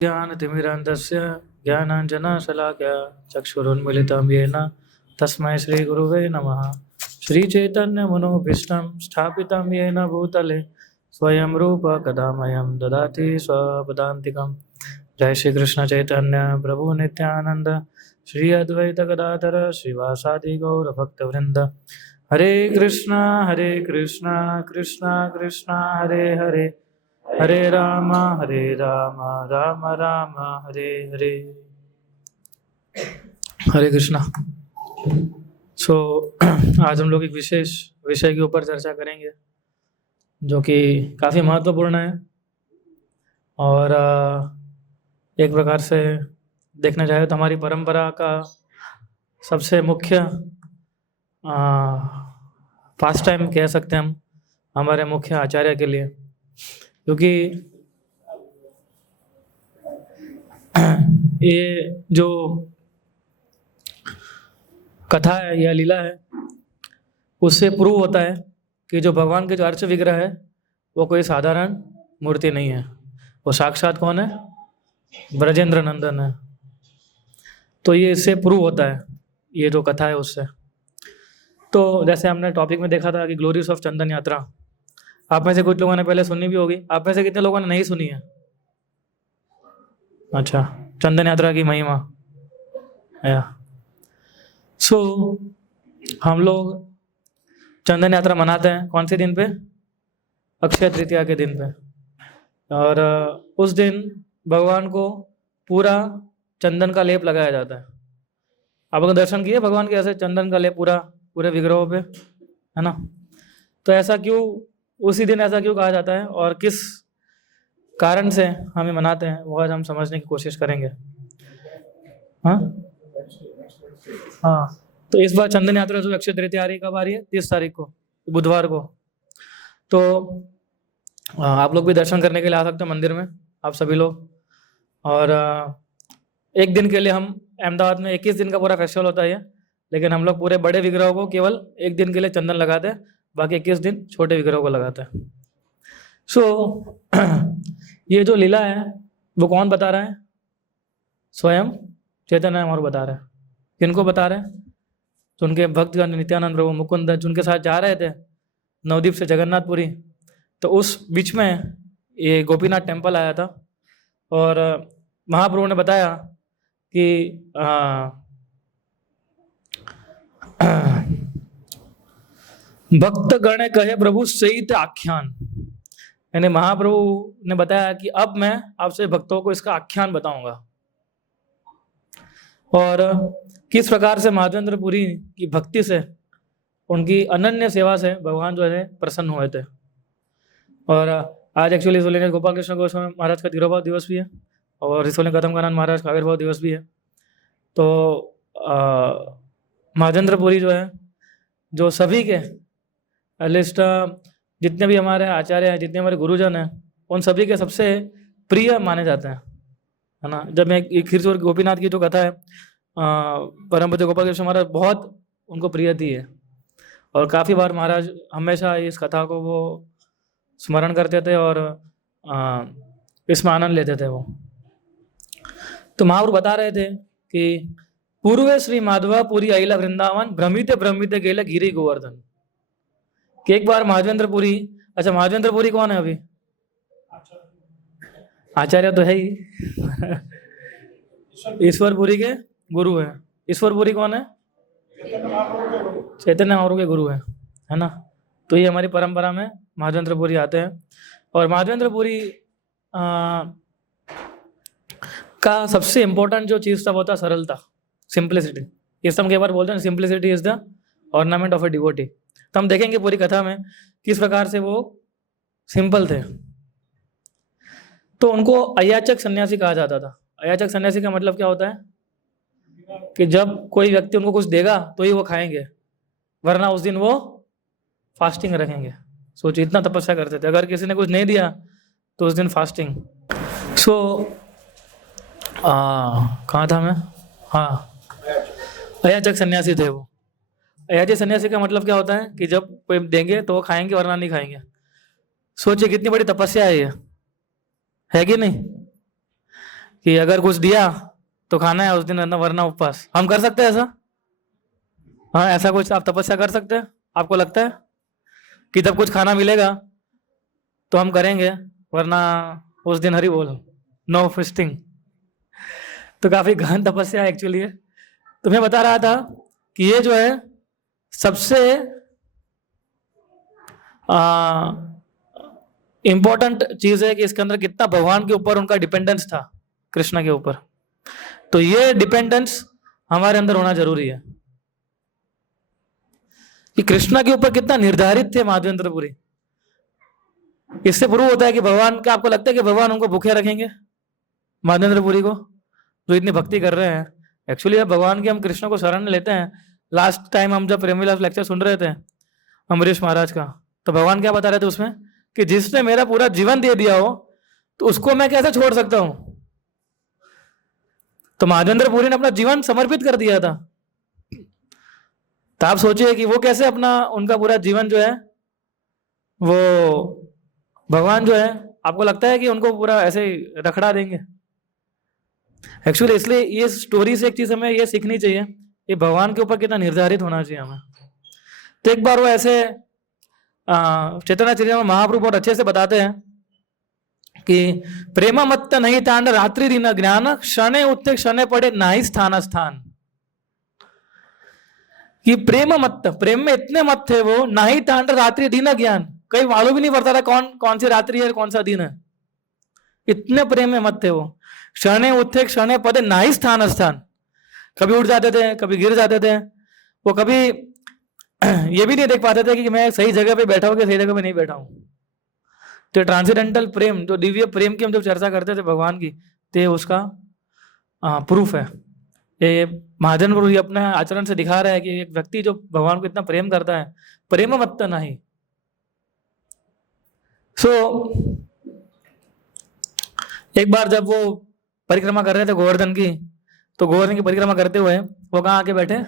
ज्ञानतिमिरान्धस्य ज्ञानाञ्जनशलाकया चक्षुरुन्मिलितं येन तस्मै श्रीगुरुवे नमः। श्रीचैतन्यमनोभीष्टं स्थापितं येन भूतले स्वयं रूप कदा मह्यं ददाति स्वपदान्तिकं। जय श्री कृष्ण चैतन्य प्रभु नित्यानंद श्री अद्वैत गदाधर श्रीवासादि गौर भक्तवृंद। हरे कृष्णा कृष्णा कृष्णा हरे हरे, हरे राम राम राम हरे हरे। हरे कृष्णा। आज हम लोग एक विशेष विषय के ऊपर चर्चा करेंगे जो कि काफ़ी महत्वपूर्ण है और एक प्रकार से देखने जाए तो हमारी परंपरा का सबसे मुख्य पास टाइम कह सकते हैं हम हमारे मुख्य आचार्य के लिए, क्योंकि ये जो कथा है या लीला है उससे प्रूव होता है कि जो भगवान के जो अर्च विग्रह है वो कोई साधारण मूर्ति नहीं है, वो साक्षात कौन है? ब्रजेंद्र नंदन है। तो ये इससे प्रूव होता है, ये जो कथा है उससे। तो जैसे हमने टॉपिक में देखा था कि ग्लोरीज ऑफ चंदन यात्रा, आप में से कुछ लोगों ने पहले सुनी भी होगी, आप में से कितने लोगों ने नहीं सुनी है? अच्छा, चंदन यात्रा की महिमा या हम लोग चंदन यात्रा मनाते हैं कौन से दिन पे? अक्षय तृतीया के दिन पे। और उस दिन भगवान को पूरा चंदन का लेप लगाया जाता है। आप लोगों ने दर्शन किए भगवान के ऐसे चंदन का लेप पूरे विग्रहों पे, है ना? तो ऐसा क्यों, उसी दिन ऐसा क्यों कहा जाता है और किस कारण से हमें मनाते हैं वो आज हम समझने की कोशिश करेंगे। हाँ, तो इस बार चंदन यात्रा जो अक्षय तृतीया आ रही, कब आ रही है? 30 तारीख को, बुधवार को। तो आप लोग भी दर्शन करने के लिए आ सकते हो मंदिर में, आप सभी लोग। और एक दिन के लिए हम अहमदाबाद में 21 दिन का पूरा फेस्टिवल होता है, लेकिन हम लोग पूरे बड़े विग्रहों को केवल एक दिन के लिए चंदन लगाते हैं, बाकी 21 दिन छोटे विग्रहों को लगाते हैं। ये जो लीला है वो कौन बता रहा है? स्वयं चैतन्य महाप्रभु बता रहे हैं। किनको बता रहे हैं? तो उनके भक्तगण नित्यानंद प्रभु मुकुंद जिनके साथ जा रहे थे नवदीप से जगन्नाथपुरी, तो उस बीच में ये गोपीनाथ टेम्पल आया था और महाप्रभु ने बताया कि भक्त गण कहे प्रभु सहित आख्यान, यानी महाप्रभु ने बताया कि अब मैं आपसे भक्तों को इसका आख्यान बताऊंगा और किस प्रकार से माधवेंद्रपुरी की भक्ति से, उनकी अनन्य सेवा से भगवान जो है प्रसन्न हुए थे। और आज एक्चुअली रिसोलेनियस गोपाल कृष्ण गोस्वामी महाराज का तिरुभाव दिवस भी है और रिसोलेनियस कदम कानन महाराज का आविर्भाव दिवस भी है। तो माधवेंद्रपुरी जो है, जो सभी के लिस्ट जितने भी हमारे आचार्य हैं, जितने हमारे गुरुजन हैं, उन सभी के सबसे प्रिय माने जाते हैं, है ना? जब मैं खीरचोर गोपीनाथ की जो कथा है, परम पूज्य गोपाल कृष्ण महाराज बहुत उनको प्रिय थी है और काफ़ी बार महाराज हमेशा इस कथा को वो स्मरण करते थे और इसमें आनंद लेते थे वो। तो महाप्रभु बता रहे थे कि पूर्वे श्री माधवा पुरी अहिला वृंदावन भ्रमित भ्रमित गेला गिरी गोवर्धन, कि एक बार माधवेंद्रपुरी, अच्छा माधवेंद्रपुरी कौन है अभी? आचार्य तो है ही ईश्वरपुरी के गुरु है। ईश्वरपुरी कौन है? चैतन्य महाप्रभु के गुरु है ना? तो ये हमारी परंपरा में माधवेंद्रपुरी आते हैं। और माधवेंद्रपुरी का सबसे इम्पोर्टेंट जो चीज़ था वो था सरलता, सिंप्लिसिटी। इस हम कई बार बोलते हैं simplicity is the ornament of a devotee. तो हम देखेंगे पूरी कथा में किस प्रकार से वो सिंपल थे। तो उनको अयाचक सन्यासी कहा जाता था। अयाचक सन्यासी का मतलब क्या होता है? कि जब कोई व्यक्ति उनको कुछ देगा तो ही वो खाएंगे, वरना उस दिन वो फास्टिंग रखेंगे। सोचिए, इतना तपस्या करते थे। अगर किसी ने कुछ नहीं दिया तो उस दिन फास्टिंग। कहाँ था मैं? हाँ, अयाचक सन्यासी थे वो। अयाची सन्यासी का मतलब क्या होता है कि जब कोई देंगे तो वो खाएंगे वरना नहीं खाएंगे। सोचिए कितनी बड़ी तपस्या है ये, है कि नहीं? कि अगर कुछ दिया तो खाना है उस दिन, वरना उपवास। हम कर सकते हैं ऐसा? हाँ, ऐसा कुछ आप तपस्या कर सकते हैं? आपको लगता है कि जब कुछ खाना मिलेगा तो हम करेंगे, वरना उस दिन हरी बोल, नो फिस्टिंग? तो काफी गहन तपस्या एक्चुअली है। तो मैं बता रहा था कि ये जो है सबसे इंपॉर्टेंट चीज है कि इसके अंदर कितना भगवान के ऊपर उनका डिपेंडेंस था, कृष्ण के ऊपर। तो ये डिपेंडेंस हमारे अंदर होना जरूरी है कि कृष्ण के ऊपर कितना निर्धारित थे माधवेंद्रपुरी। इससे प्रूव होता है कि भगवान, क्या आपको लगता है कि भगवान उनको भूखे रखेंगे, माधवेंद्रपुरी को, जो इतनी भक्ति कर रहे हैं? एक्चुअली भगवान की हम कृष्ण को शरण लेते हैं। लास्ट टाइम हम जब प्रेमविलास लेक्चर सुन रहे थे अमरीश महाराज का, तो भगवान क्या बता रहे थे उसमें कि जिसने मेरा पूरा जीवन दे दिया हो तो उसको मैं कैसे छोड़ सकता हूं? तो माधवेंद्रपुरी ने अपना जीवन समर्पित कर दिया था। तो आप सोचिए कि वो कैसे अपना, उनका पूरा जीवन जो है वो भगवान जो है, आपको लगता है कि उनको पूरा ऐसे रखड़ा देंगे? एक्चुअली इसलिए ये स्टोरी से एक चीज हमें ये सीखनी चाहिए कि भगवान के ऊपर कितना निर्धारित होना चाहिए हमें। तो एक बार वो ऐसे चैतन्य चरितामृत महाप्रभु बहुत अच्छे से बताते हैं कि प्रेम मत्त नहीं तांड रात्रि दिन ज्ञान, क्षणे उत्ते क्षणे पड़े नाही स्थान स्थान। कि प्रेम मत्त, प्रेम में इतने मत थे वो, नाही तांड रात्रि दिन ज्ञान, कहीं मालूम भी नहीं पड़ता था कौन कौन सी रात्रि है कौन सा दिन है, इतने प्रेम में मत थे वो। क्षणे उत्थे क्षणे पदे नाही स्थान स्थान, कभी उठ जाते थे कभी गिर जाते थे। वो कभी ये भी नहीं देख पाते थे कि मैं सही जगह पे बैठा हूँ कि सही जगह पे नहीं बैठा हूँ। तो ट्रांसेंडेंटल प्रेम, जो दिव्य प्रेम की हम जब चर्चा करते थे भगवान की, तो ये उसका प्रूफ है। ये महाजन गुरु अपने आचरण से दिखा रहा है कि एक व्यक्ति जो भगवान को इतना प्रेम करता है, प्रेम मत्त नहीं। एक बार जब वो परिक्रमा कर रहे थे गोवर्धन की, तो गोवर्धन की परिक्रमा करते हुए वो कहाँ आके बैठे?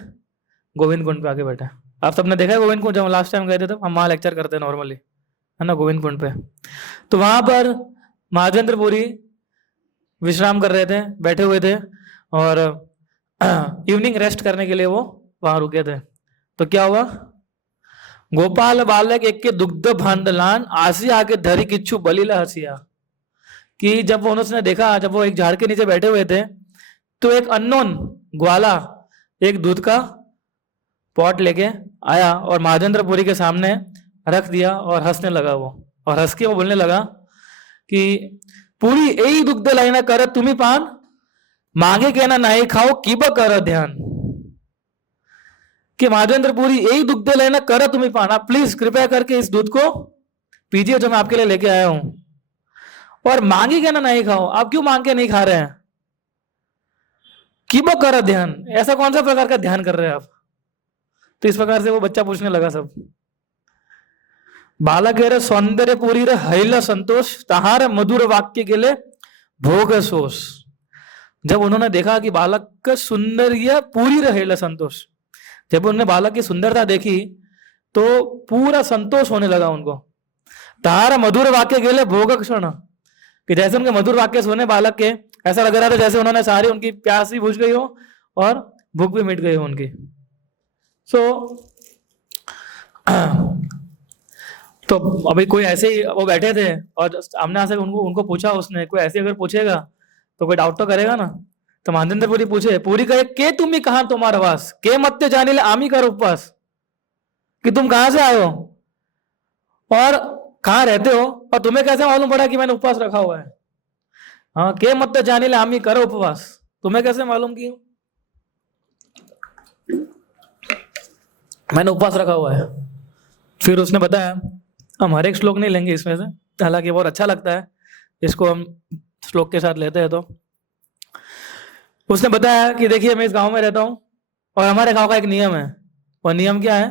गोविंद कुंड पे आके बैठे। आप सबने देखा है गोविंद कुंड? जब लास्ट टाइम गए थे तो हम वहाँ लेक्चर करते हैं नॉर्मली, है ना, गोविंद कुंड पे। तो वहां पर महाजेंद्रपुरी विश्राम कर रहे थे, बैठे हुए थे, और इवनिंग रेस्ट करने के लिए वो वहां रुके थे। तो क्या हुआ? गोपाल बालक एक के दुग्ध भांडलान आसिया के धरी किच्छु बलीला हसिया। कि जब उन्होंने देखा, जब वो एक झाड़ के नीचे बैठे हुए थे, तो एक अननोन ग्वाला एक दूध का पॉट लेके आया और महाजेंद्रपुरी के सामने रख दिया और हंसने लगा वो। और हंस के वो बोलने लगा कि पूरी यही दुग्ध लाइना कर तुम्ही पान, मांगे कहना नहीं खाओ किब कर ध्यान। कि महाजेंद्रपुरी यही दुग्ध लाइना कर तुम्ही पान, आप प्लीज कृपया करके इस दूध को पीजिए जो मैं आपके लिए लेके आया हूं, और मांगे कहना नहीं खाओ। आप क्यों मांग के नहीं खा रहे हैं? किब कर ध्यान, ऐसा कौन सा प्रकार का ध्यान कर रहे हैं आप? तो इस प्रकार से वो बच्चा पूछने लगा सब। बालक रे सौंदर्य पूरी रे हैल संतोष, तहार मधुर वाक्य के लिए भोग सोस। जब उन्होंने देखा कि बालक का सुंदर्य पूरी रहेला संतोष, जब उन्होंने बालक की सुंदरता देखी तो पूरा संतोष होने लगा उनको। तार मधुर वाक्य के लिए भोग क्षण, कि जैसे उनके मधुर वाक्य सुने बालक के, ऐसा लग रहा था जैसे उन्होंने सारी उनकी प्यास भी बुझ गई हो और भूख भी मिट गई हो उनकी। तो अभी कोई ऐसे ही वो बैठे थे और सामने से उनको पूछा उसने, कोई ऐसे अगर पूछेगा तो कोई डाउट तो करेगा ना। तो महाजेंद्रपुरी पूछे, पूरी कहे के तुम ही कहा तुम्हारा वास, के मत्ते जाने ले आमी कर उपवास। कि तुम कहां से आए हो और कहाँ रहते हो, और तुम्हें कैसे मालूम पड़ा कि मैंने उपवास रखा हुआ है? हाँ, के मत्ते जाने ले आमी करो उपवास, तुम्हें कैसे मालूम कि मैंने उपवास रखा हुआ है? फिर उसने बताया, हम हर एक श्लोक नहीं लेंगे इसमें से, हालांकि बहुत अच्छा लगता है इसको हम श्लोक के साथ लेते हैं। तो उसने बताया कि देखिए मैं इस गांव में रहता हूं और हमारे गांव का एक नियम है, और नियम क्या है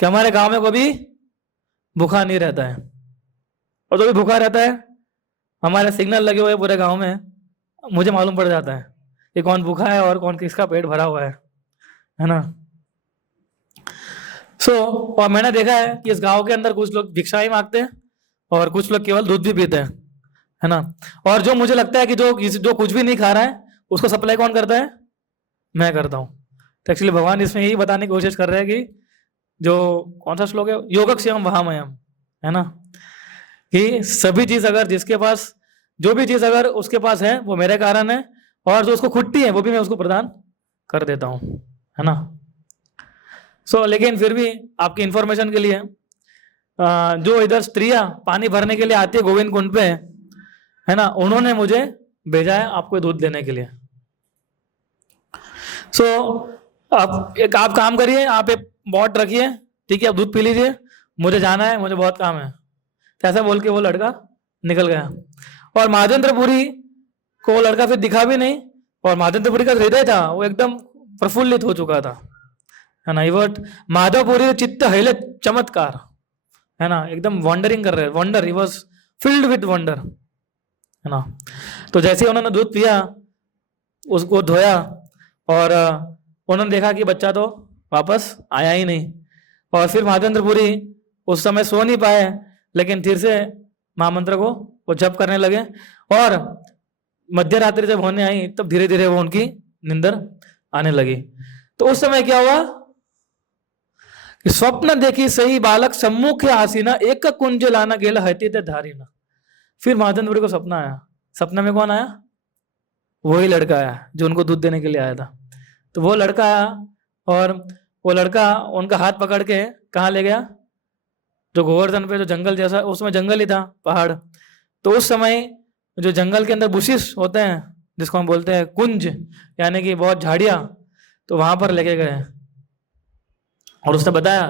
कि हमारे गांव में कभी भूखा नहीं रहता है, और जो भी भूखा रहता है हमारे सिग्नल लगे हुए पूरे गांव में, मुझे मालूम पड़ जाता है कि कौन भूखा है और कौन किसका पेट भरा हुआ है ना। और मैंने देखा है कि इस गांव के अंदर कुछ लोग भिक्षा ही मांगते हैं और कुछ लोग केवल दूध भी पीते हैं, है ना। और जो मुझे लगता है कि जो कुछ भी नहीं खा रहा है उसको सप्लाई कौन करता है, मैं करता हूँ। तो एक्चुअली भगवान इसमें यही बताने की कोशिश कर रहे हैं कि जो कौन सा श्लोक है, योगक्षेमं वहामयम, है ना, कि सभी चीज अगर जिसके पास जो भी चीज अगर उसके पास है वो मेरे कारण है, और जो उसको खुटती है वो भी मैं उसको प्रदान कर देता हूँ, है ना। लेकिन फिर भी आपकी इंफॉर्मेशन के लिए जो इधर स्त्रियां पानी भरने के लिए आती है गोविंद कुंड पे, है ना, उन्होंने मुझे भेजा है आपको दूध देने के लिए। आप काम करिए, आप एक बॉट रखिए, ठीक है, आप दूध पी लीजिए, मुझे जाना है, मुझे बहुत काम है। तो ऐसा बोल के वो लड़का निकल गया। और महाजेंद्रपुरी को वो लड़का फिर दिखा भी नहीं, और महाजेंद्रपुरी का हृदय था वो एकदम प्रफुल्लित हो चुका था, है ना। इवट माधवपुरी चित्त हिले चमत्कार, है ना, एकदम वंडरिंग कर रहे, wonder, he was filled with wonder, है ना। तो जैसे उन्होंने दूध पिया, उसको धोया, और उन्होंने देखा कि बच्चा तो वापस आया ही नहीं। और फिर महाजेंद्रपुरी उस समय सो नहीं पाए, लेकिन फिर से महामंत्र को वो जप करने लगे, और मध्य रात्रि जब होने आई तब धीरे धीरे वो उनकी निंदर आने लगी। तो उस समय क्या हुआ कि स्वप्न देखी सही बालक सम्मुख आसीना, एक कुंज लाना गेला हती ते धारीना। फिर महाजेंद्रपुरी को सपना आया। सपना में कौन आया? वही लड़का आया जो उनको दूध देने के लिए आया था। तो वो लड़का आया, और वो लड़का उनका हाथ पकड़ के कहाँ ले गया? जो गोवर्धन पे जो जंगल जैसा, उसमें जंगल ही था, पहाड़। तो उस समय जो जंगल के अंदर बुशिस होते हैं, जिसको हम बोलते हैं कुंज, यानी कि बहुत झाड़ियां, तो वहां पर लेके गए। और उसने बताया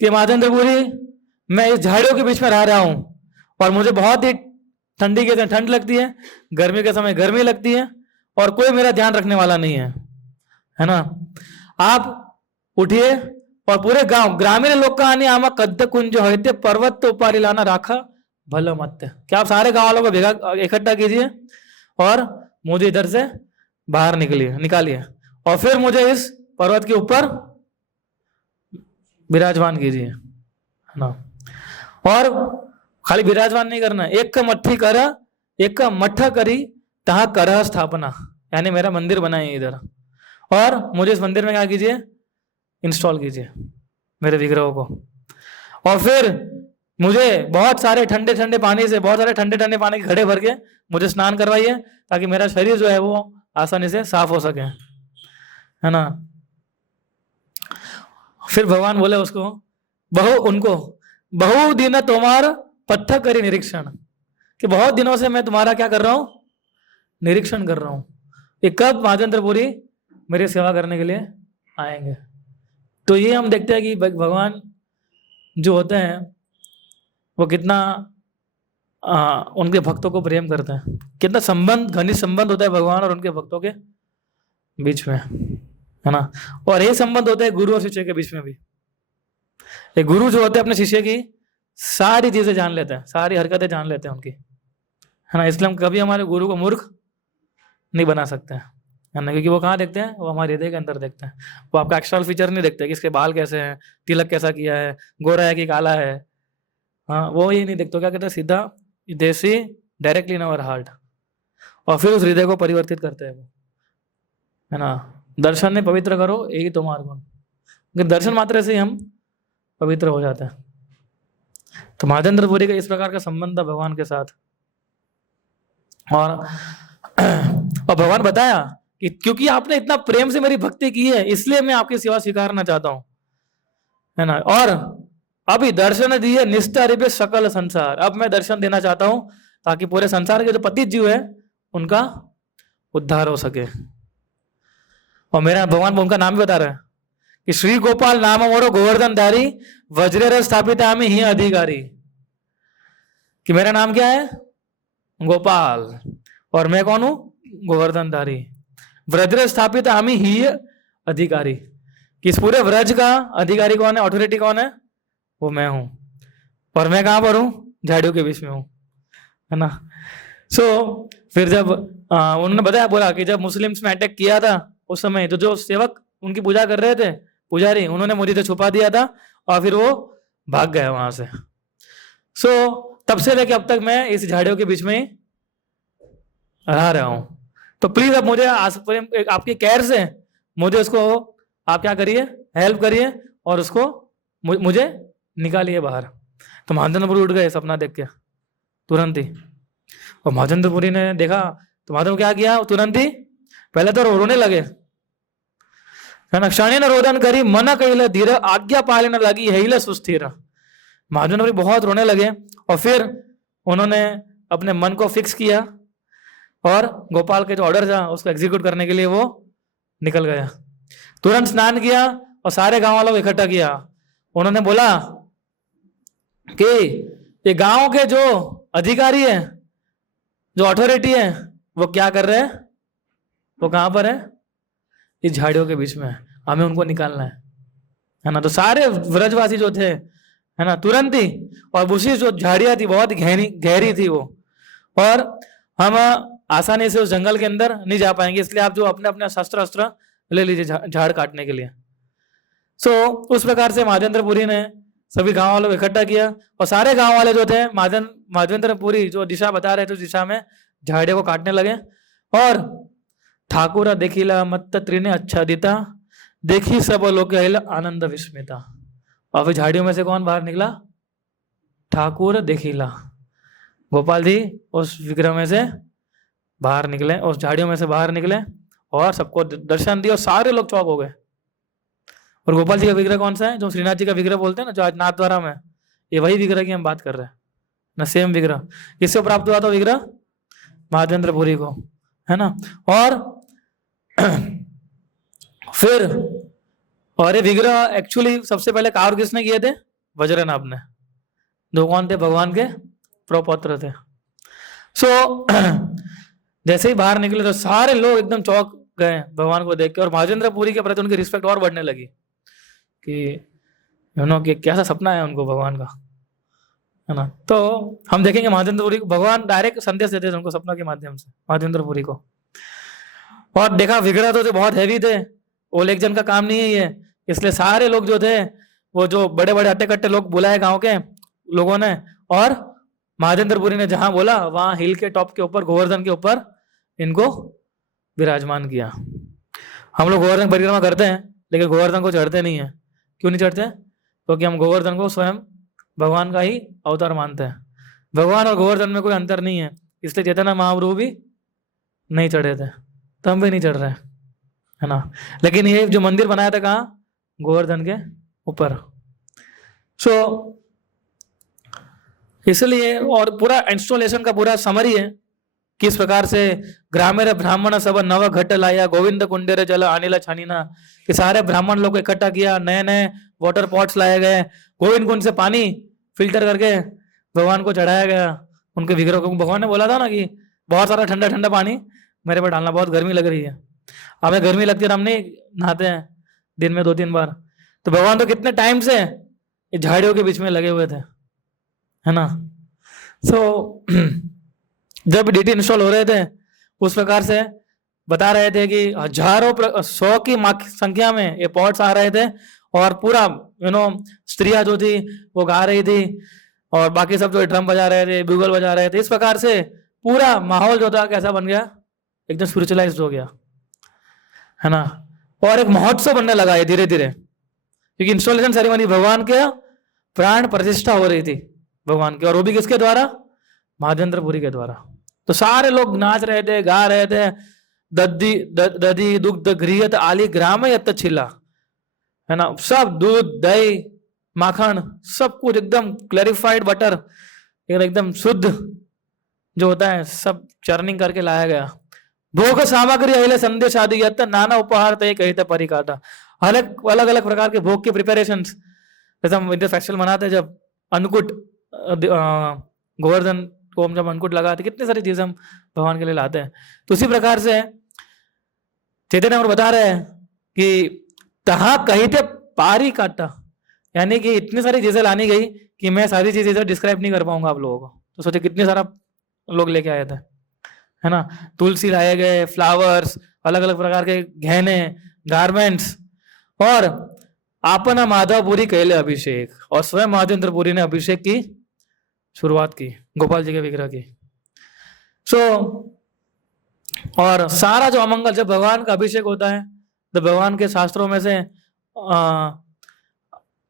कि महाजेंद्रपुरी, मैं इस झाड़ियों के बीच में रह रहा हूं, और मुझे बहुत ही ठंडी के समय ठंड लगती है, गर्मी के समय गर्मी लगती है, और कोई मेरा ध्यान रखने वाला नहीं है ना। आप उठिए, और पूरे गांव ग्रामीण लोग का आने आमा कद्द कुंज होते पर्वत तो उपारी लाना राखा भलो मत। क्या आप सारे गांव वालों को भेगा इकट्ठा कीजिए, और मुझे इधर से बाहर निकालिए, और फिर मुझे इस पर्वत के ऊपर विराजमान कीजिए, है ना। और खाली विराजमान नहीं करना, एक मट्ठी कर, एक मठ करी तहा कर स्थापना, यानी मेरा मंदिर बनाइए इधर, और मुझे इस मंदिर में क्या कीजिए? इंस्टॉल कीजिए मेरे विग्रहों को। और फिर मुझे बहुत सारे ठंडे ठंडे पानी से, बहुत सारे ठंडे ठंडे पानी के घड़े भर के मुझे स्नान करवाइए, ताकि मेरा शरीर जो है वो आसानी से साफ हो सके, है ना। फिर भगवान बोले उसको, बहु दिन तुम्हार पत्थर करी निरीक्षण, कि बहुत दिनों से मैं तुम्हारा क्या कर रहा हूं? निरीक्षण कर रहा हूं, कि कब महाजेंद्रपुरी मेरी सेवा करने के लिए आएंगे। तो ये हम देखते हैं कि भगवान जो होते हैं वो कितना उनके भक्तों को प्रेम करते हैं, कितना संबंध, घनिष्ठ संबंध होता है भगवान और उनके भक्तों के बीच में, है ना। और ये संबंध होता है गुरु और शिष्य के बीच में भी। एक गुरु जो होते हैं अपने शिष्य की सारी चीजें जान लेते हैं, सारी हरकतें जान लेते हैं उनकी, है ना। इसलिए हम कभी हमारे गुरु को मूर्ख नहीं बना सकते हैं, है ना, क्योंकि वो कहाँ देखते हैं? वो हमारे हृदय के अंदर देखते हैं। वो आपका एक्सटर्नल फीचर नहीं देखते कि इसके बाल कैसे हैं, तिलक कैसा किया है, गोरा है कि काला है, हाँ, वो ये नहीं देखते। क्या कहते हैं? सीधा देसी, डायरेक्टली इन आवर हार्ट, और फिर उस हृदय को परिवर्तित करते हैं वो, है ना। दर्शन ने पवित्र करो यही तुम्हारा गुण, दर्शन मात्र से ही हम पवित्र हो जाते हैं। तो महाजेंद्रपुरी का इस प्रकार का संबंध था भगवान के साथ। और भगवान बताया कि क्योंकि आपने इतना प्रेम से मेरी भक्ति की है, इसलिए मैं आपकी सेवा स्वीकारना चाहता हूं, है ना। और अभी दर्शन दिए निष्ठा रिपे सकल संसार, अब मैं दर्शन देना चाहता हूं ताकि पूरे संसार के जो पतित जीव है उनका उद्धार हो सके। और मेरा भगवान उनका नाम भी बता रहा है कि श्री गोपाल नाम मोरो गोवर्धन धारी, वज्र स्थापित आमी ही अधिकारी, कि मेरा नाम क्या है? गोपाल, और मैं कौन हूं? गोवर्धन धारी। वज्र स्थापित आमी ही अधिकारी, कि इस पूरे व्रज का अधिकारी कौन है? ऑथोरिटी कौन है? वो मैं हूं। और मैं कहां पर हूं? झाड़ियों के बीच में हूं, है ना। फिर जब उन्होंने बताया, बोला कि जब मुस्लिम्स में अटैक किया था उस समय, तो जो सेवक उनकी पूजा कर रहे थे, पुजारी, उन्होंने मुझे तो छुपा दिया था, और फिर वो भाग गए वहां से। तब से लेके अब तक मैं इस झाड़ियों के बीच में ही हरा रहा हूं, तो प्लीज अब मुझे आपकी केयर से मुझे उसको आप क्या करिए, हेल्प करिए और उसको मुझे निकालिए बाहर। तो महाचंद्रपुरी उठ गए सपना देख के तुरंत ही, और महाचंद्रपुरी ने देखा तो महादेव क्या किया, तुरंत ही पहले तो रोने लगे, है ना। क्षणिन रोदन करी मन कहिले धीरे आज्ञा पालन लगी हिले सुस्थिर। महाचंद्रपुरी बहुत रोने लगे और फिर उन्होंने अपने मन को फिक्स किया और गोपाल के जो ऑर्डर था उसको एग्जीक्यूट करने के लिए वो निकल गया। तुरंत स्नान किया और सारे गांव वालों को इकट्ठा किया। उन्होंने बोला कि ये गांव के जो अधिकारी है, जो अथॉरिटी है, वो क्या कर रहे हैं, वो कहां पर है, इस झाड़ियों के बीच में, हमें उनको निकालना है ना। तो सारे व्रजवासी जो थे, है ना, तुरंत ही, और उसी जो झाड़ियां थी बहुत गहरी थी वो, और हम आसानी से उस जंगल के अंदर नहीं जा पाएंगे, इसलिए आप जो अपने अपने शस्त्र अस्त्र ले लीजिए झाड़ काटने के लिए। सो उस प्रकार से महाचंद्रपुरी ने सभी गांव वालों को इकट्ठा किया और सारे गांव वाले जो थे महाचंद्रपुरी जो दिशा बता रहे थे उस दिशा में झाड़ियों को काटने लगे। और ठाकुर देखिला मत्त त्रिने अच्छा दिता देखी सब लोग आनंद विस्मिता। और फिर झाड़ियों में से कौन बाहर निकला, ठाकुर देखिला, गोपाल जी उस विग्रह में से बाहर निकले, उस झाड़ियों में से बाहर निकले और सबको दर्शन दिया और सारे लोग चौक हो गए। और गोपाल जी का विग्रह कौन सा है, जो श्रीनाथ जी का विग्रह बोलते हैं ना, जो आज नाथद्वारा में, ये वही विग्रह की हम बात कर रहे हैं ना, सेम विग्रह। किससे प्राप्त हुआ था विग्रह, महाचंद्रपुरी को, है ना। और फिर और ये विग्रह एक्चुअली सबसे पहले कार्य किसने किए थे, वज्रनाभ ने, जो कौन थे, भगवान के प्रपौत्र थे। सो जैसे ही बाहर निकले तो सारे लोग एकदम चौंक गए भगवान को देख के, और महाचंद्रपुरी के प्रति उनकी रिस्पेक्ट और बढ़ने लगी कि कि कैसा सपना है उनको भगवान का, है ना। तो हम देखेंगे महाचंद्रपुरी को भगवान डायरेक्ट संदेश देते थे उनको सपना के माध्यम से, महाचंद्रपुरी को। और देखा विग्रह तो बहुत हैवी थे, वो एक जन का काम नहीं है ये, इसलिए सारे लोग जो थे, वो जो बड़े बड़े हट्टे कट्टे लोग बुलाए गांव के लोगों ने, और महाचंद्रपुरी ने जहां बोला वहां हिल के टॉप के ऊपर, गोवर्धन के ऊपर इनको विराजमान किया। हम लोग गोवर्धन परिक्रमा करते हैं लेकिन गोवर्धन को चढ़ते नहीं है। क्यों नहीं चढ़ते, क्योंकि हम गोवर्धन को स्वयं भगवान का ही अवतार मानते हैं। भगवान और गोवर्धन में कोई अंतर नहीं है, इसलिए चैतन्य महाप्रभु भी नहीं चढ़े थे, तो हम भी नहीं चढ़ रहे, है ना। लेकिन ये जो मंदिर बनाया था कहाँ, गोवर्धन के ऊपर। सो इसलिए, और पूरा इंस्टॉलेशन का पूरा समरी है, किस प्रकार से ग्रामीण ब्राह्मण सब नव घट लाया गोविंद कुंडेर जल अनिल छानीना, कि सारे ब्राह्मण लोग को इकट्ठा किया, नए नए वाटर पॉट्स लाए गए, गोविंद कुंड से पानी फिल्टर करके भगवान को चढ़ाया गया उनके विग्रह को। भगवान ने बोला था ना कि बहुत सारा ठंडा ठंडा पानी मेरे पे डालना, बहुत गर्मी लग रही है, हमें गर्मी लगती है, हम नहीं नहाते हैं दिन में 2-3 बार। तो भगवान तो कितने टाइम से झाड़ियों के बीच में लगे हुए थे, है ना। सो जब डीटी इंस्टॉल हो रहे थे उस प्रकार से बता रहे थे कि हजारों 100 की संख्या में ये पॉट्स आ रहे थे, और पूरा स्त्रियां जो थी वो गा रही थी, और बाकी सब जो ड्रम बजा रहे थे, ब्यूगल बजा रहे थे। इस प्रकार से पूरा माहौल जो था कैसा बन गया, एकदम स्पिरिचुअलाइज्ड हो गया, है ना। और एक महोत्सव बनने लगा है धीरे धीरे, क्योंकि इंस्टॉलेशन सेरेमनी भगवान के प्राण प्रतिष्ठा हो रही थी भगवान की, और वो भी किसके द्वारा, महाचंद्रपुरी के द्वारा। तो सारे लोग नाच रहे थे, गा रहे थे, दधी दुग्ध गृहत आली ग्राम यत छिला, है ना। सब दूध दही माखन सब कुछ एकदम क्लैरिफाइड बटर, एकदम शुद्ध जो होता है, सब चर्निंग करके लाया गया। भोग सामग्री अहिले संदेश आदि यत नाना उपहार तय कहते परिकाता, अलग अलग प्रकार के भोग के प्रिपरेशन, जैसे हम विंटर फेस्टिवल मनाते हैं, जब अन्नकूट गोवर्धन को हम जब अन्नकूट लगाते, कितनी सारी चीजें हम भगवान के लिए लाते हैं। तो उसी प्रकार से चैतन्य और बता रहे हैं कि तहा कहते पारी काटा, यानी कि इतनी सारी चीजें लानी गई कि मैं सारी चीजें डिस्क्राइब नहीं कर पाऊंगा आप लोगों को। तो सोचे कितने सारा लोग लेके आए थे, है ना। तुलसी लाए गए, फ्लावर्स, अलग अलग प्रकार के गहने, गारमेंट्स, और आपना माधवपुरी कहले अभिषेक, और स्वयं महाचंद्रपुरी ने अभिषेक की शुरुआत की गोपाल जी के विग्रह की। सो और सारा जो अमंगल, जब भगवान का अभिषेक होता है तो भगवान के शास्त्रों में से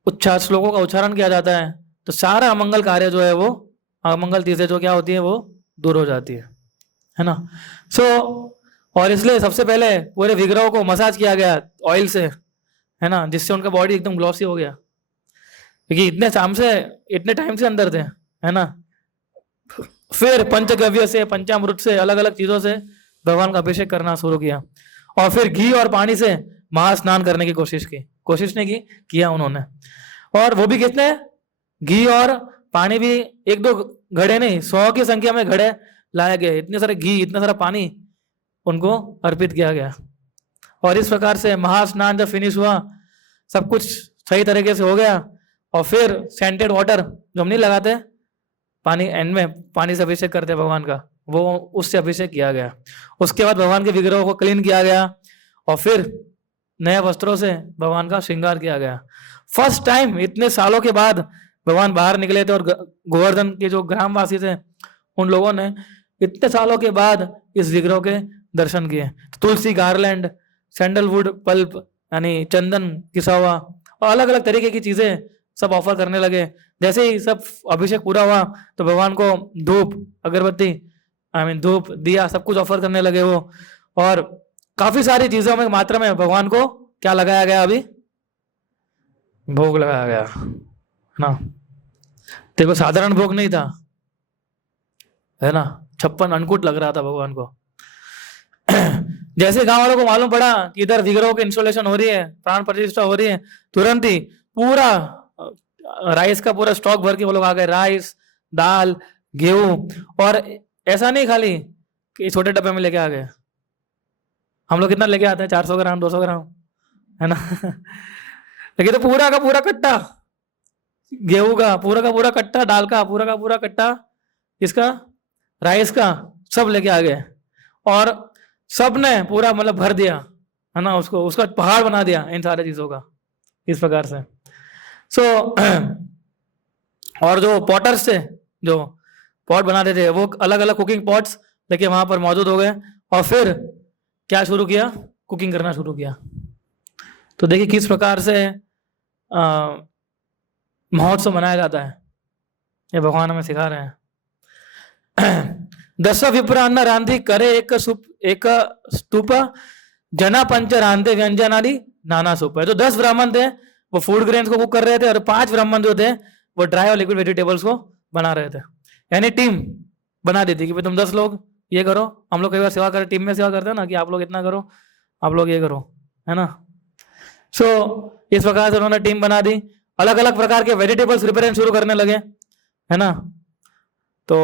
उच्चार श्लोकों का उच्चारण किया जाता है, तो सारा अमंगल कार्य जो है वो, अमंगल चीजें जो क्या होती है वो दूर हो जाती है ना। सो और इसलिए सबसे पहले पूरे विग्रहों को मसाज किया गया ऑयल से, है ना, जिससे उनका बॉडी एकदम ग्लॉसी हो गया, क्योंकि इतने टाइम से अंदर थे, है ना। फिर पंचगव्य से, पंचामृत से, अलग अलग चीजों से भगवान का अभिषेक करना शुरू किया, और फिर घी और पानी से महास्नान करने की कोशिश नहीं की, किया उन्होंने। और वो भी कितने, घी और पानी भी एक दो घड़े नहीं, 100 की संख्या में घड़े लाए गए, इतने सारे घी, इतना सारा पानी उनको अर्पित किया गया। और इस प्रकार से महास्नान जब फिनिश हुआ, सब कुछ सही तरीके से हो गया, और फिर सेंटेड वाटर जो हम नहीं लगाते पानी, एंड में पानी से अभिषेक करते भगवान का, वो उससे अभिषेक किया गया। उसके बाद भगवान के विग्रहों को क्लीन किया गया, और फिर नए वस्त्रों से भगवान का श्रृंगार किया गया। फर्स्ट टाइम इतने सालों के बाद भगवान बाहर निकले थे, और गोवर्धन के जो ग्रामवासी थे उन लोगों ने इतने सालों के बाद इस विग्रह के दर्शन किए। तुलसी गार्लैंड, सैंडलवुड पल्प यानी चंदन किसा हुआ, और अलग अलग तरीके की चीजें सब ऑफर करने लगे। जैसे ही सब अभिषेक पूरा हुआ तो भगवान को धूप, अगरबत्ती, धूप, दिया, सब कुछ ऑफर करने लगे वो। और काफी सारी चीजों में मात्रा में भगवान को क्या लगाया गया, अभी भोग लगाया गया ना। देखो साधारण भोग नहीं था, है ना, 56 अन्नकूट लग रहा था भगवान को। जैसे गांव वालों को मालूम पड़ा कि इधर विग्रहों की इंस्टॉलेशन हो रही है, प्राण प्रतिष्ठा हो रही है, तुरंत ही पूरा राइस का पूरा स्टॉक भर के वो लोग आ गए, राइस, दाल, गेहूं। और ऐसा नहीं खाली कि छोटे डब्बे में लेके आ गए, हम लोग कितना लेके आते हैं, 400 ग्राम, 200 ग्राम, है ना। लेकिन तो पूरा का पूरा कट्टा गेहूं का, पूरा का पूरा कट्टा दाल का, पूरा का पूरा कट्टा इसका राइस का, सब लेके आ गए। और सब ने पूरा मतलब भर दिया, है ना, उसको, उसका पहाड़ बना दिया इन सारे चीजों का, इस प्रकार से। सो और जो पॉटर्स थे, जो पॉट बनाते थे, वो अलग अलग कुकिंग पॉट्स लेके वहां पर मौजूद हो गए, और फिर क्या शुरू किया, कुकिंग करना शुरू किया। तो देखिए किस प्रकार से महोत्सव मनाया जाता है, ये भगवान हमें सिखा रहे हैं। दस विप्रान्न रांधि करे एक स्तूप, जना पंच रांधे व्यंजनादि नाना सूप। जो 10 ब्राह्मण थे वो फूड ग्रेन्स को कुक कर रहे थे, और 5 ब्राह्मण जो थे वो ड्राई और लिक्विड वेजिटेबल्स को बना रहे थे। यानी टीम बना दी थी कि भाई तुम 10 लोग ये करो। हम लोग कई बार सेवा टीम में सेवा करते हैं ना, कि आप लोग इतना करो, आप लोग ये करो, है ना। सो इस प्रकार से उन्होंने टीम बना दी, अलग अलग प्रकार के वेजिटेबल्स प्रिपेरेशन शुरू करने लगे, है ना। तो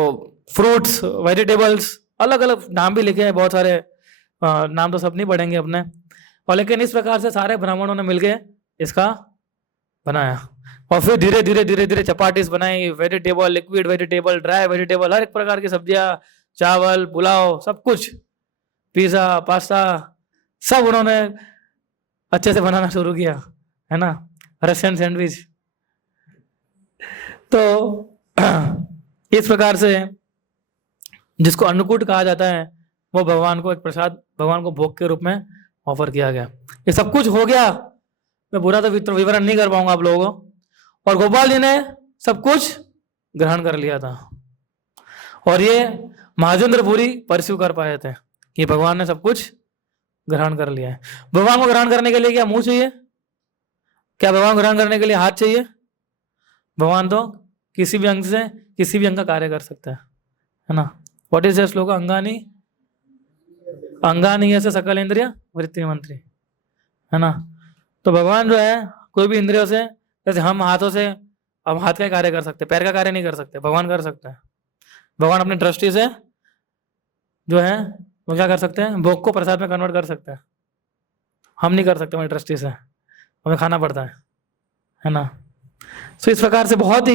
फ्रूट्स, वेजिटेबल्स, अलग अलग नाम भी लिखे हैं बहुत सारे, नाम तो सब नहीं पढ़ेंगे अपने, और लेकिन इस प्रकार से सारे ब्राह्मणों ने मिलके इसका बनाया। और फिर धीरे धीरे धीरे धीरे चपाटीज बनाई, vegetable, liquid vegetable, dry vegetable, हर एक प्रकार की सब्जियां, चावल, पुलाव, सब कुछ, पिज्जा, पास्ता, सब उन्होंने अच्छे से बनाना शुरू किया, है ना, रशियन सैंडविच। तो इस प्रकार से जिसको अन्नकूट कहा जाता है, वो भगवान को एक प्रसाद, भगवान को भोग के रूप में ऑफर किया गया। ये सब कुछ हो गया, मैं पूरा तो विवरण नहीं कर पाऊंगा आप लोगों को। और गोपाल जी ने सब कुछ ग्रहण कर लिया था, और ये महाजेंद्रपुरी परस्यू कर पाए थे कि भगवान ने सब कुछ ग्रहण कर लिया है। भगवान को ग्रहण करने के लिए क्या मुंह चाहिए? क्या भगवान को ग्रहण करने के लिए हाथ चाहिए? भगवान तो किसी भी अंग से किसी भी अंग का कार्य कर सकता है ना। व्हाट इज द श्लोक? अंगानी ऐसे सकल इंद्रिय वृत्ति मंत्री, है ना। तो भगवान जो है कोई भी इंद्रियों से, जैसे हम हाथों से, हम हाथ का कार्य कर सकते, पैर का कार्य नहीं कर सकते, भगवान कर सकता है। भगवान अपनी दृष्टि से जो है वो क्या कर सकते हैं, भोग को प्रसाद में कन्वर्ट कर सकते हैं। हम नहीं कर सकते हमारी दृष्टि से, हमें खाना पड़ता है ना। तो इस प्रकार से बहुत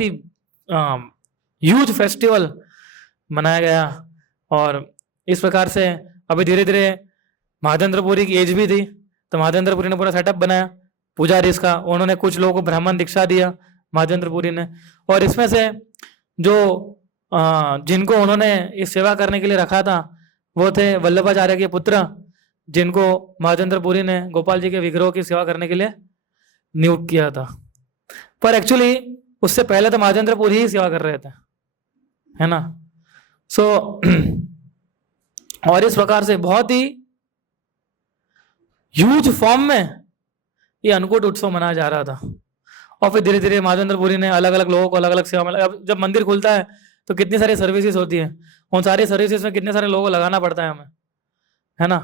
ही ह्यूज फेस्टिवल मनाया गया। और इस प्रकार से अभी धीरे धीरे महाजेंद्रपुरी की एज भी थी, तो महाजेंद्रपुरी ने पूरा सेटअप बनाया पुजारी इसका, उन्होंने कुछ लोगों को ब्राह्मण दीक्षा दिया महाजेंद्रपुरी ने। और इसमें से जो जिनको उन्होंने इस सेवा करने के लिए रखा था, वो थे वल्लभाचार्य के पुत्र, जिनको महाचंद्रपुरी ने गोपाल जी के विग्रह की सेवा करने के लिए नियुक्त किया था। पर एक्चुअली उससे पहले तो महाचंद्रपुरी ही सेवा कर रहे थे, है ना। सो और इस प्रकार से बहुत ही ह्यूज फॉर्म में ये अन्नकूट उत्सव मनाया जा रहा था। और फिर धीरे धीरे महाचंद्रपुरी ने अलग अलग लोगों को अलग अलग सेवा में, अब जब मंदिर खुलता है तो कितनी सारी सर्विसेज होती है, उन सारी सर्विसेज में कितने सारे लोगों को लगाना पड़ता है हमें, है ना।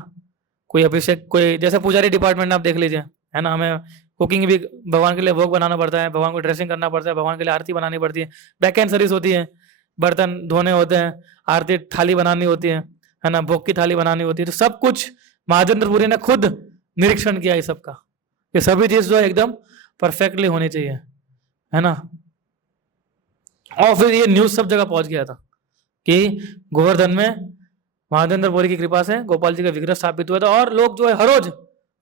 कोई अभिषेक, कोई जैसे पुजारी डिपार्टमेंट आप देख लीजिए, है ना। हमें कुकिंग भी भगवान के लिए भोग बनाना पड़ता है, भगवान को ड्रेसिंग करना पड़ता है, भगवान के लिए आरती बनानी पड़ती है, बैक एंड सर्विस होती है, बर्तन धोने होते हैं, आरती थाली बनानी होती है ना, भोग की थाली बनानी होती है। तो सब कुछ महाचंद्रपुरी ने खुद निरीक्षण किया इस सबका, ये सभी चीज जो है एकदम परफेक्टली होनी चाहिए, है ना। और फिर ये न्यूज सब जगह पहुंच गया था कि गोवर्धन में महाचंद्रपुरी की कृपा से गोपाल जी का विग्रह स्थापित हुआ था। और लोग जो है हर रोज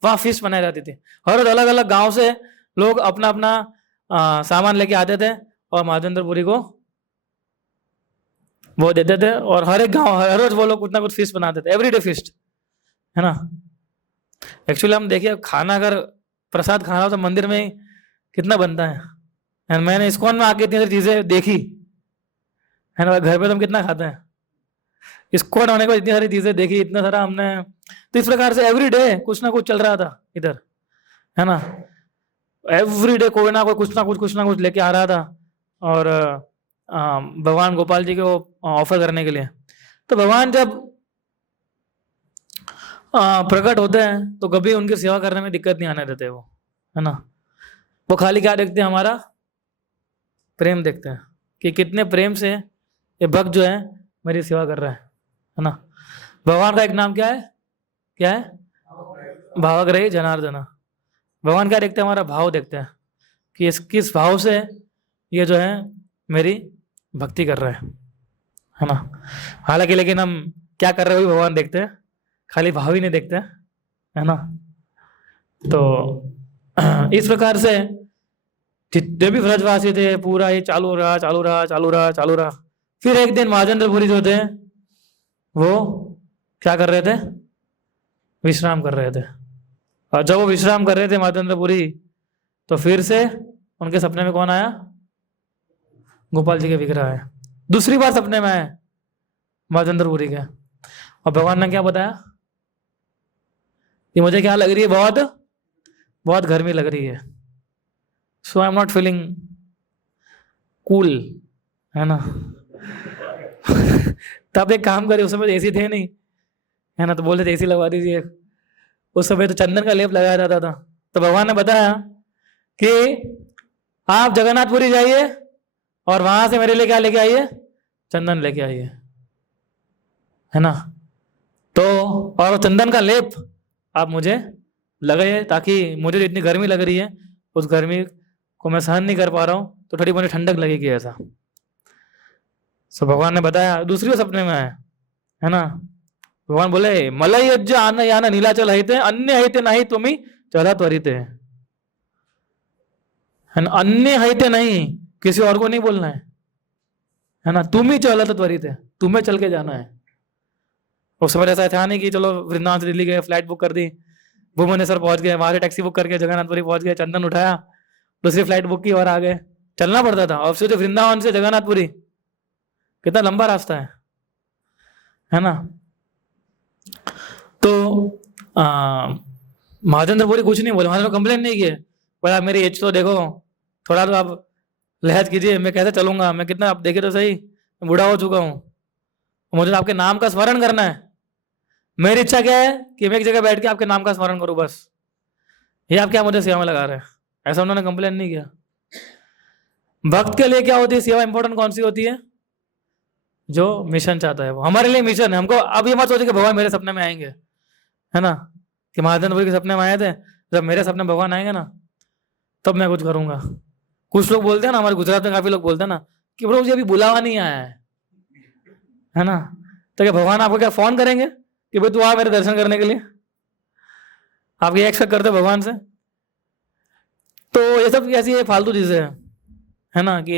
वहां फीस्ट मनाई जाती थी, हर रोज अलग अलग गांव से लोग अपना अपना सामान लेके आते थे और महाचंद्रपुरी को वो देते थे। और हर एक गांव हर रोज वो लोग कुछ ना कुछ फीस्ट बनाते थे, एवरीडे फीस्ट, है ना। एक्चुअली हम देखिए, खाना अगर प्रसाद खाना हो तो मंदिर में कितना बनता है। एंड मैंने इस्कॉन में आके इतनी सारी चीजें देखी, है ना। घर पे तो हम कितना खाते हैं, इस्कॉन होने के बाद इतनी सारी चीजें देखी, इतना सारा हमने। तो इस प्रकार से एवरीडे कुछ ना कुछ चल रहा था इधर, है ना। एवरीडे कोई ना कोई कुछ ना कुछ लेके आ रहा था, और भगवान गोपाल जी को ऑफर करने के लिए। तो भगवान जब प्रकट होते हैं तो कभी उनकी सेवा करने में दिक्कत नहीं आने देते वो, है ना। वो खाली क्या देखते हैं, हमारा प्रेम देखते हैं कि कितने प्रेम से ये भक्त जो है मेरी सेवा कर रहा है ना। भगवान का एक नाम क्या है, क्या है, भावग्राही जनार्दन। भगवान क्या देखते हैं, हमारा भाव देखते हैं कि किस भाव से ये जो है मेरी भक्ति कर रहा है ना। हालांकि लेकिन हम क्या कर रहे हो भगवान देखते हैं, खाली भाव ही नहीं देखते, है ना। तो इस प्रकार से जितने भी व्रजवासी थे पूरा ये चालू रहा। फिर एक दिन महाचंद्रपुरी जो थे वो क्या कर रहे थे, विश्राम कर रहे थे। और जब वो विश्राम कर रहे थे महाचंद्रपुरी, तो फिर से उनके सपने में कौन आया, गोपाल जी के विग्रह आए। दूसरी बार सपने में आए महाचंद्रपुरी के, और भगवान ने क्या बताया कि मुझे क्या लग रही है, बहुत गर्मी लग रही है, so I am not feeling cool, है ना। तब एक काम करे, उस समय एसी थे नहीं, है ना, तो बोले थे एसी लगवा दीजिए। उस समय तो चंदन का लेप लगाया जाता था। तो भगवान ने बताया कि आप जगन्नाथपुरी जाइए और वहां से मेरे लिए क्या लेके आइए, चंदन लेके आइए, है ना। तो और चंदन का लेप आप मुझे लगाइए, ताकि मुझे इतनी गर्मी लग रही है, उस गर्मी को मैं सहन नहीं कर पा रहा हूँ, तो थोड़ी मुझे ठंडक लगेगी ऐसा। सो भगवान ने बताया, दूसरी सपने में है ना। भगवान बोले, मलय यज्ञ आन यान नीलाचल हईते अन्य हईते नहीं तुम्ही चला त्वरित, है ना। अन्य हईते नहीं, किसी और को नहीं बोलना है ना। तुम ही चला तो त्वरित है, तुम्हें चल के जाना है। उस समय ऐसा था नहीं कि चलो वृंदावन से दिल्ली गए, फ्लाइट बुक कर दी, भुवनेश्वर पहुंच गए, वहां से टैक्सी बुक करके जगन्नाथपुरी पहुंच गए, चंदन उठाया, दूसरी फ्लाइट बुक की और आ गए। चलना पड़ता था। और फिर वृंदावन से जगन्नाथपुरी कितना लंबा रास्ता है ना। तो महाचंद्रपुरी कुछ नहीं बोले, महाचंद्र कंप्लेन नहीं किए, बोला मेरी एज तो देखो, थोड़ा तो आप लिहाज कीजिए, मैं कैसे चलूंगा, मैं कितना, आप देखे तो सही, मैं बूढ़ा हो चुका हूँ, मुझे तो आपके नाम का स्मरण करना है। मेरी इच्छा क्या है कि मैं एक जगह बैठ के आपके नाम का स्मरण करूं बस, ये आप क्या मुझे सेवा में लगा रहे हैं। ऐसा उन्होंने कंप्लेन नहीं किया। भक्त के लिए क्या होती है सेवा, इंपॉर्टेंट कौन सी होती है, जो मिशन चाहता है वो। हमारे लिए मिशन है। हमको अब ये मत सोचे कि भगवान मेरे सपने में आएंगे, है ना, कि महाचंद्रपुरी के सपने में आए थे, जब मेरे सपने में भगवान आएंगे ना तब मैं कुछ करूंगा। कुछ लोग बोलते हैं ना, हमारे गुजरात में काफी लोग बोलते हैं ना कि ब्रो मुझे अभी बुलावा नहीं आया है ना। तो क्या भगवान आपको क्या फोन करेंगे कि भाई तू आ मेरे दर्शन करने के लिए, आप ये एक्सपेक्ट करते हो भगवान से। तो ये सब ऐसी फालतू चीजें है ना, कि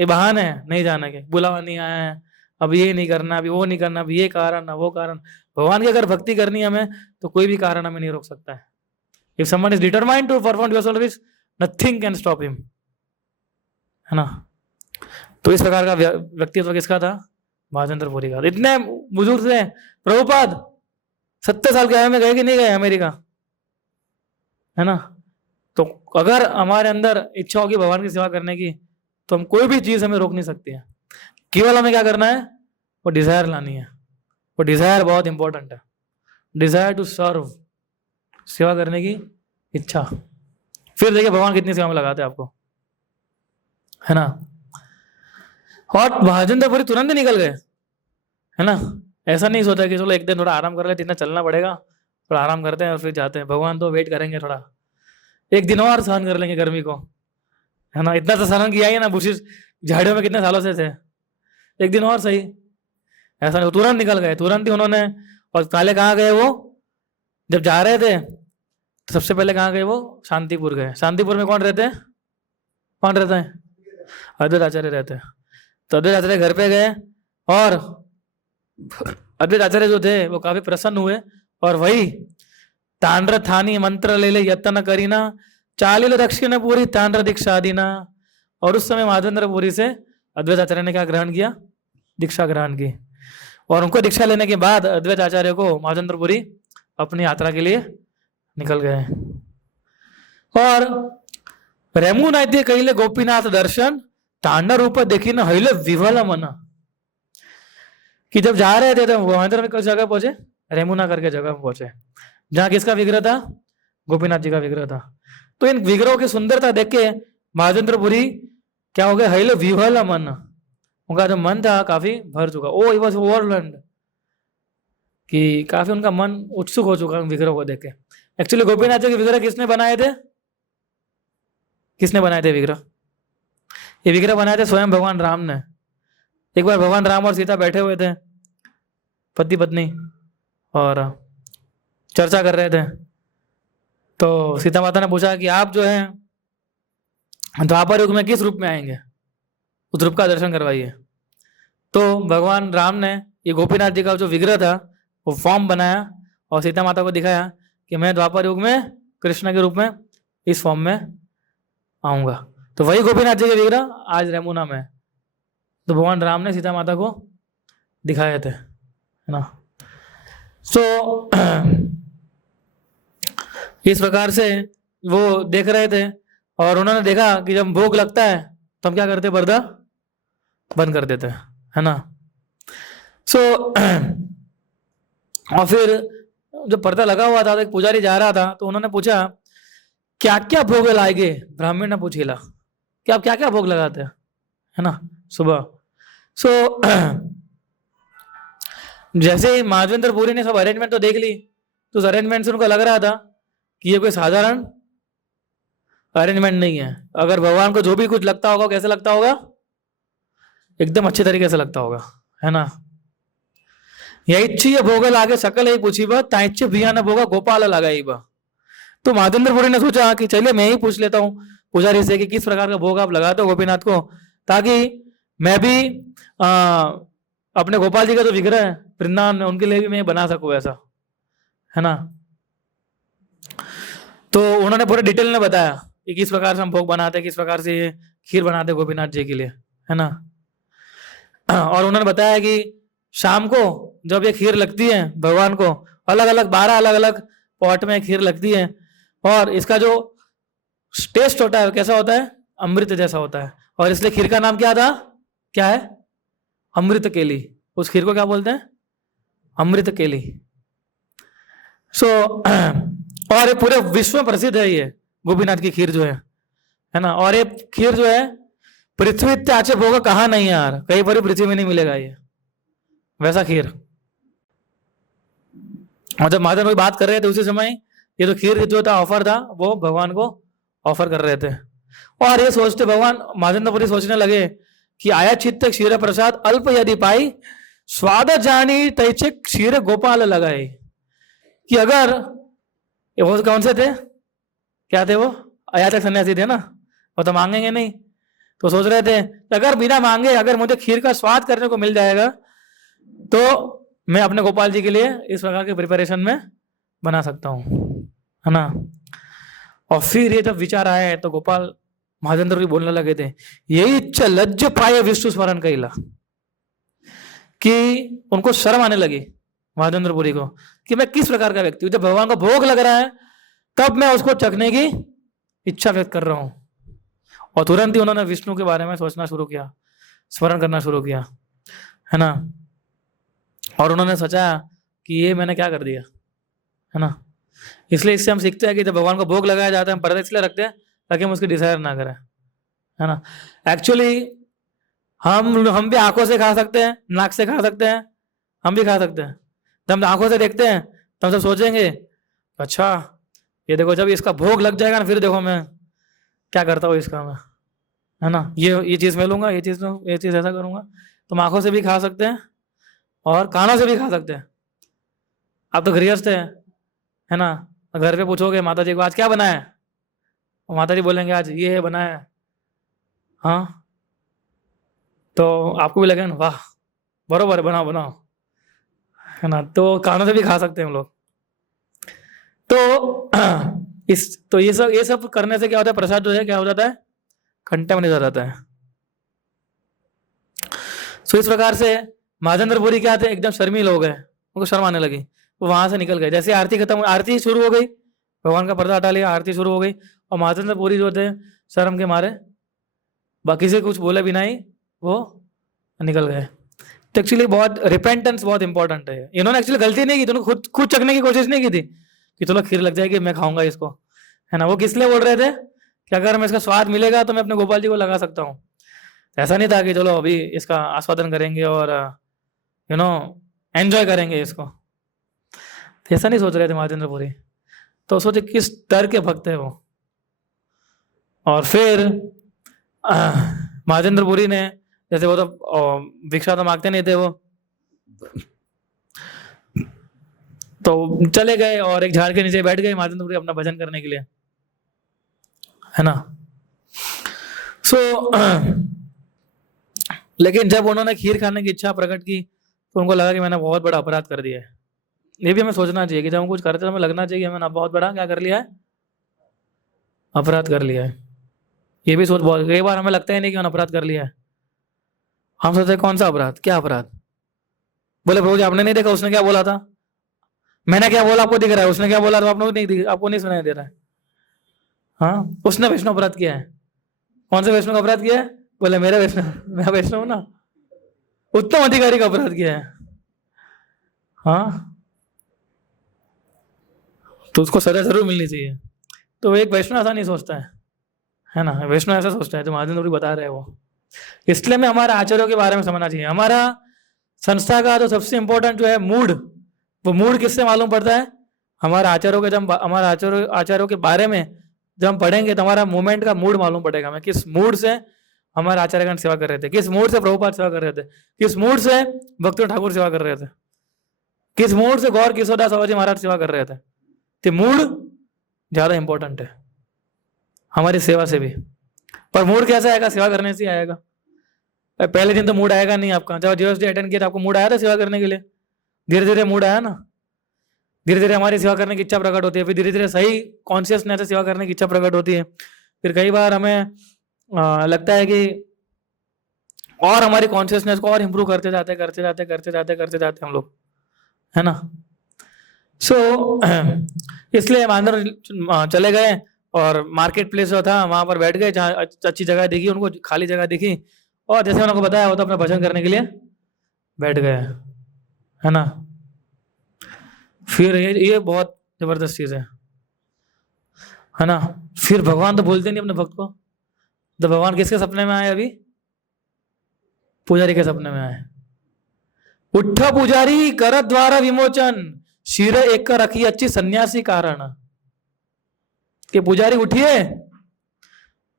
ये बहाने है नहीं जाने के, बुलावा नहीं आया है, अब ये नहीं करना, अभी वो नहीं करना, अभी ये कारण ना वो कारण। भगवान की अगर भक्ति करनी है हमें तो कोई भी कारण हमें नहीं रोक सकता है। If someone is determined to perform your service, nothing can stop him, है ना। तो इस प्रकार का व्यक्तित्व किसका था? महाचंद्रपुरी का। इतने बुजुर्ग थे प्रभुपाद, 70 साल के आयु में गए कि नहीं गए अमेरिका, है ना। तो अगर हमारे अंदर इच्छा होगी भगवान की सेवा करने की तो हम कोई भी चीज हमें रोक नहीं सकती है। केवल हमें क्या करना है? वो डिजायर लानी है। वो डिजायर बहुत इंपॉर्टेंट है। डिजायर टू सर्व, सेवा करने की इच्छा। फिर देखिए भगवान कितनी सेवा में लगाते हैं आपको, है ना। और महाचंद्रपुरी तुरंत ही निकल गए, है ना। ऐसा नहीं सोचा कि चलो एक दिन थोड़ा आराम कर ले, इतना चलना पड़ेगा, थोड़ा आराम करते हैं और फिर जाते हैं। भगवान तो वेट करेंगे, थोड़ा एक दिन और सहन कर लेंगे गर्मी को, है ना। इतना तो सहन किया ही ना, बुशी झाड़ियों में कितने सालों से थे, एक दिन और सही। ऐसा नहीं, तुरंत निकल गए, तुरंत ही उन्होंने। और पहले कहाँ गए वो? जब जा रहे थे तो सबसे पहले कहाँ गए वो? शांतिपुर गए। शांतिपुर में कौन रहते हैं? कौन रहता है? अद्वैत आचार्य रहते हैं। तो अद्वैत आचार्य घर पे गए और अद्वैत आचार्य जो थे वो काफी प्रसन्न हुए और वही तांड्र थानी मंत्र ले ले यत्न करीना चालील दक्षिण पूरी तांड्र दीक्षा दीना। और उस समय महाचंद्रपुरी से अद्वैत आचार्य ने क्या ग्रहण किया? दीक्षा ग्रहण की। और उनको दीक्षा लेने के बाद अद्वैत आचार्य को महाचंद्रपुरी अपनी यात्रा के लिए निकल गए। और रेमू नाइते कहिले गोपीनाथ दर्शन तांडा रूप देखी न हिले विवल मन। कि जब जा रहे थे तो महाचंद्र किस जगह पहुंचे? रेमुना करके जगह पहुंचे, जहां किसका विग्रह था? गोपीनाथ जी का विग्रह था। तो इन विग्रहों की सुंदरता देख के महाचंद्रपुरी क्या हो गया? हिले विवल मन। उनका जो मन था काफी भर चुका। ओ ही वाज ओवरवेल्म्ड, कि काफी उनका मन उत्सुक हो चुका विग्रह को देख के। एक्चुअली गोपीनाथ जी के विग्रह किसने बनाए थे? किसने बनाए थे विग्रह? ये विग्रह बनाए थे स्वयं भगवान राम ने। एक बार भगवान राम और सीता बैठे हुए थे, पति पत्नी, और चर्चा कर रहे थे। तो सीता माता ने पूछा कि आप जो है द्वापर युग में किस रूप में आएंगे, उस रूप का दर्शन करवाइए। तो भगवान राम ने ये गोपीनाथ जी का जो विग्रह था वो फॉर्म बनाया और सीता माता को दिखाया कि मैं द्वापर युग में कृष्ण के रूप में इस फॉर्म में आऊंगा। तो वही गोपीनाथ जी के विग्रह आज रेमुना में, तो भगवान राम ने सीता माता को दिखाए थे, है ना। सो इस प्रकार से वो देख रहे थे और उन्होंने देखा कि जब भोग लगता है तो हम क्या करते? पर्दा बंद कर देते हैं, है ना। सो और फिर जब पर्दा लगा हुआ था तो एक पुजारी जा रहा था, तो उन्होंने पूछा क्या क्या भोग लाएंगे? ब्राह्मण ने पूछेला कि आप क्या क्या भोग लगाते हैं, है ना, सुबह। सो जैसे ही महाचंद्रपुरी ने सब अरेंजमेंट तो देख ली, तो उस अरेंजमेंट से उनको लग रहा था कि ये कोई साधारण अरेंजमेंट नहीं है। अगर भगवान को जो भी कुछ लगता होगा कैसे लगता होगा? एकदम अच्छे तरीके से लगता होगा, है ना। यही भोग लागे सकल ही पूछी ताइच भिया न भोगा गोपाल लगाई बा। तो महाचंद्रपुरी ने सोचा कि चलिए मैं ही पूछ लेता हूँ पुजारी से कि किस प्रकार का भोग आप लगाते हो गोपीनाथ को, ताकि मैं भी अपने गोपाल जी का जो विग्रह है वृंदावन में उनके लिए भी मैं बना सकूं ऐसा, है ना। तो उन्होंने पूरे डिटेल में बताया कि किस प्रकार से हम भोग बनाते हैं, किस प्रकार से ये खीर बनाते हैं गोपीनाथ जी के लिए, है ना। और उन्होंने बताया कि शाम को जब ये खीर लगती है भगवान को, अलग अलग 12 अलग अलग पॉट में खीर लगती है, और इसका जो टेस्ट होता है कैसा होता है? अमृत जैसा होता है। और इसलिए खीर का नाम क्या था? क्या है? अमृत केली। उस खीर को क्या बोलते हैं? अमृत केली। सो और ये पूरे विश्व में प्रसिद्ध है ये गोपीनाथ की खीर जो है ना। और ये खीर जो है पृथ्वी त्याचे भोग कहाँ नहीं है यार, कहीं पर पृथ्वी में नहीं मिलेगा ये वैसा खीर। और जब महादेव भाई बात कर रहे थे उसी समय ये तो खीर जो था ऑफर था वो भगवान को ऑफर कर रहे थे। और ये सोचते भगवान महाचंद्रपुरी सोचने लगे कि आया चित्त क्षीर प्रसाद अल्प यदि पाई स्वाद जानी तैचे क्षीर गोपाल लगाए। कि अगर ये वो कौन से थे, क्या थे वो? अयाचक सन्यासी थे ना, वो तो मांगेंगे नहीं। तो सोच रहे थे अगर बिना मांगे अगर मुझे खीर का स्वाद करने को मिल जाएगा तो मैं अपने गोपाल जी के लिए इस प्रकार के प्रिपरेशन में बना सकता हूँ, है ना। और फिर ये जब विचार आए तो गोपाल महाजेंद्र भी बोलने लगे थे, यही इच्छा लज्ज पाए विष्णु स्मरण कैला, कि उनको शर्म आने लगी महाजेंद्रपुरी को कि मैं किस प्रकार का व्यक्ति हूँ, जब भगवान को भोग लग रहा है तब मैं उसको चखने की इच्छा व्यक्त कर रहा हूँ। और तुरंत ही उन्होंने विष्णु के बारे में सोचना शुरू किया, स्मरण करना शुरू किया, है ना। और उन्होंने सोचा कि ये मैंने क्या कर दिया, है ना। इसलिए इससे हम सीखते हैं कि जब भगवान को भोग लगाया जाता है हम पर्दा इसलिए रखते हैं ताकि हम उसकी डिजायर ना करें, है ना। एक्चुअली हम भी आंखों से खा सकते हैं, नाक से खा सकते हैं, हम भी खा सकते हैं। जब हम आंखों से देखते हैं तो हम सब सोचेंगे अच्छा ये देखो जब इसका भोग लग जाएगा ना फिर देखो मैं क्या करता हूँ इसका मैं, है ना। ये चीज़ मैं लूंगा, ये चीज़ ऐसा करूंगा। तो हम आंखों से भी खा सकते हैं और कानों से भी खा सकते हैं। आप तो गृहस्थ है ना, घर पे पूछोगे माता जी को आज क्या बनाया है, और माता जी बोलेंगे आज ये बनाया है, हाँ, तो आपको भी लगेगा वाह बरोबर है, बनाओ बनाओ, है ना। तो कानों से भी खा सकते हैं हम लोग। तो ये सब करने से क्या होता है, प्रसाद जो है क्या हो जाता है, कंटेमिनेट हो जाता है। सो इस प्रकार से महाजेंद्रपुरी क्या थे, एकदम शर्मील हो गए, उनको शर्म आने लगी, वो वहां से निकल गए। जैसे आरती खत्म हुई, आरती शुरू हो गई, भगवान का पर्दा हटा लिया, आरती शुरू हो गई, और महाजेंद्रपुरी जो थे शर्म के मारे बाकी से कुछ बोले बिना ही वो निकल गए। तो एक्चुअली बहुत रिपेंटेंस बहुत इंपॉर्टेंट है। इन्होंने एक्चुअली गलती नहीं की, तो खुद चखने की कोशिश नहीं की थी कि चलो खीर लग जाएगी मैं खाऊंगा इसको, है ना। वो किस लिए बोल रहे थे कि अगर हमें इसका स्वाद मिलेगा तो मैं अपने गोपाल जी को लगा सकता हूँ। ऐसा नहीं था कि चलो अभी इसका आस्वादन करेंगे और एंजॉय करेंगे इसको, ऐसा नहीं सोच रहे थे महाजेंद्रपुरी। तो सोचे किस तरह के भक्त है वो। और फिर महाजेंद्रपुरी ने, जैसे वो तो भिक्षा तो मांगते नहीं थे वो, तो चले गए और एक झाड़ के नीचे बैठ गए महाजेंद्रपुरी अपना भजन करने के लिए, है ना। लेकिन जब उन्होंने खीर खाने की इच्छा प्रकट की तो उनको लगा कि मैंने बहुत बड़ा अपराध कर दिया है। ये भी हमें सोचना चाहिए कि जब हम कुछ करते हैं तो हमें लगना चाहिए मैंने बहुत बड़ा क्या कर लिया है, अपराध कर लिया है। ये भी सोच, बहुत कई बार हमें लगता ही नहीं कि मैंने अपराध कर लिया है। हम सोचते कौन सा अपराध, क्या अपराध। बोले प्रभु जी आपने नहीं देखा उसने क्या बोला था, मैंने क्या बोला आपको दिख रहा है, उसने क्या बोला तो आपको नहीं सुनाई दे रहा है। हाँ, उसने वैष्णव अपराध किया है। कौन से वैष्णव का अपराध किया है, बोले मेरे वैष्णव, मैं वैष्णव हूं ना, उत्तम अधिकारी का अपराध किया है। हाँ, तो उसको सजा जरूर मिलनी चाहिए। तो एक वैष्णव ऐसा नहीं सोचता है ना। वैष्णव ऐसा सोचता है जो महाजेंद्र बता रहे हैं वो। इसलिए में हमारे आचार्यों के बारे में समझना चाहिए। हमारा संस्था का जो सबसे इंपॉर्टेंट जो है मूड, वो मूड किससे मालूम पड़ता है, हमारे आचार्यों के, जब हमारे आचार्यों के बारे में जब हम पढ़ेंगे तो हमारा मूवमेंट का मूड मालूम पड़ेगा। हमें किस मूड से हमारे आचार्यगण सेवा कर रहे थे, किस मूड से प्रभुपाद सेवा कर रहे थे, किस मूड से भक्ति ठाकुर सेवा कर रहे थे, किस मूड से गौर किशोरदास बाबाजी महाराज सेवा कर रहे थे। तो मूड ज्यादा इंपॉर्टेंट है हमारी सेवा से भी। पर मूड कैसा आएगा, सेवा करने से आएगा। पहले दिन तो मूड आएगा नहीं आपका। जब जीएसडी अटेंड किया तो आपको मूड आया था सेवा करने के लिए, धीरे धीरे मूड आया ना, धीरे धीरे हमारी सेवा करने की इच्छा प्रकट होती है, फिर धीरे धीरे सही कॉन्शियसनेस से सेवा करने की इच्छा प्रकट होती है। फिर कई बार हमें लगता है कि और हमारी कॉन्शियसनेस को और इम्प्रूव करते जाते हम लोग, है ना। इसलिए हम अंदर चले गए और मार्केट प्लेस जो था वहां पर बैठ गए, जहाँ अच्छी जगह दिखी उनको, खाली जगह दिखी, और जैसे उनको बताया वो तो अपना भजन करने के लिए बैठ गए, है ना। फिर ये बहुत जबरदस्त चीज है ना। फिर भगवान तो बोलते नहीं अपने भक्त को। तो भगवान किसके सपने में आए, अभी पुजारी के सपने में आए। उठ पुजारी कर द्वारा विमोचन, शिर एक का रखी अच्छी सन्यासी कारण। कि पुजारी उठिए,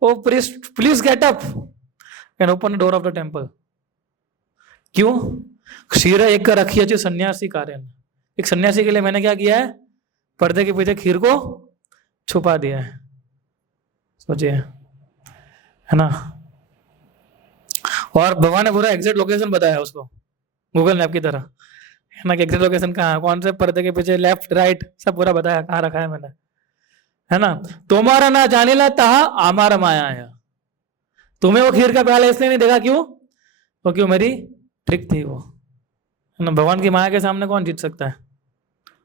O please get up and open the door of the temple. क्यों, क्षीर एक का रखी अच्छी सन्यासी कारण। एक सन्यासी के लिए मैंने क्या किया है, पर्दे के पीछे खीर को छुपा दिया है। सोचिए, है ना। और भगवान ने पूरा एग्जैक्ट लोकेशन बताया उसको, गूगल मैप की तरह। है ना, कि एग्जैक्ट लोकेशन कहाँ है, कौन से पर्दे के पीछे, लेफ्ट राइट सब पूरा बताया कहाँ रखा है मैंने, है ना। तुम्हारा ना जाने ला तहा आमार माया है। तुम्हें वो खीर का प्याला इसलिए नहीं देखा, क्यों? वो क्यों, मेरी ट्रिक थी वो, है ना। भगवान की माया के सामने कौन जीत सकता है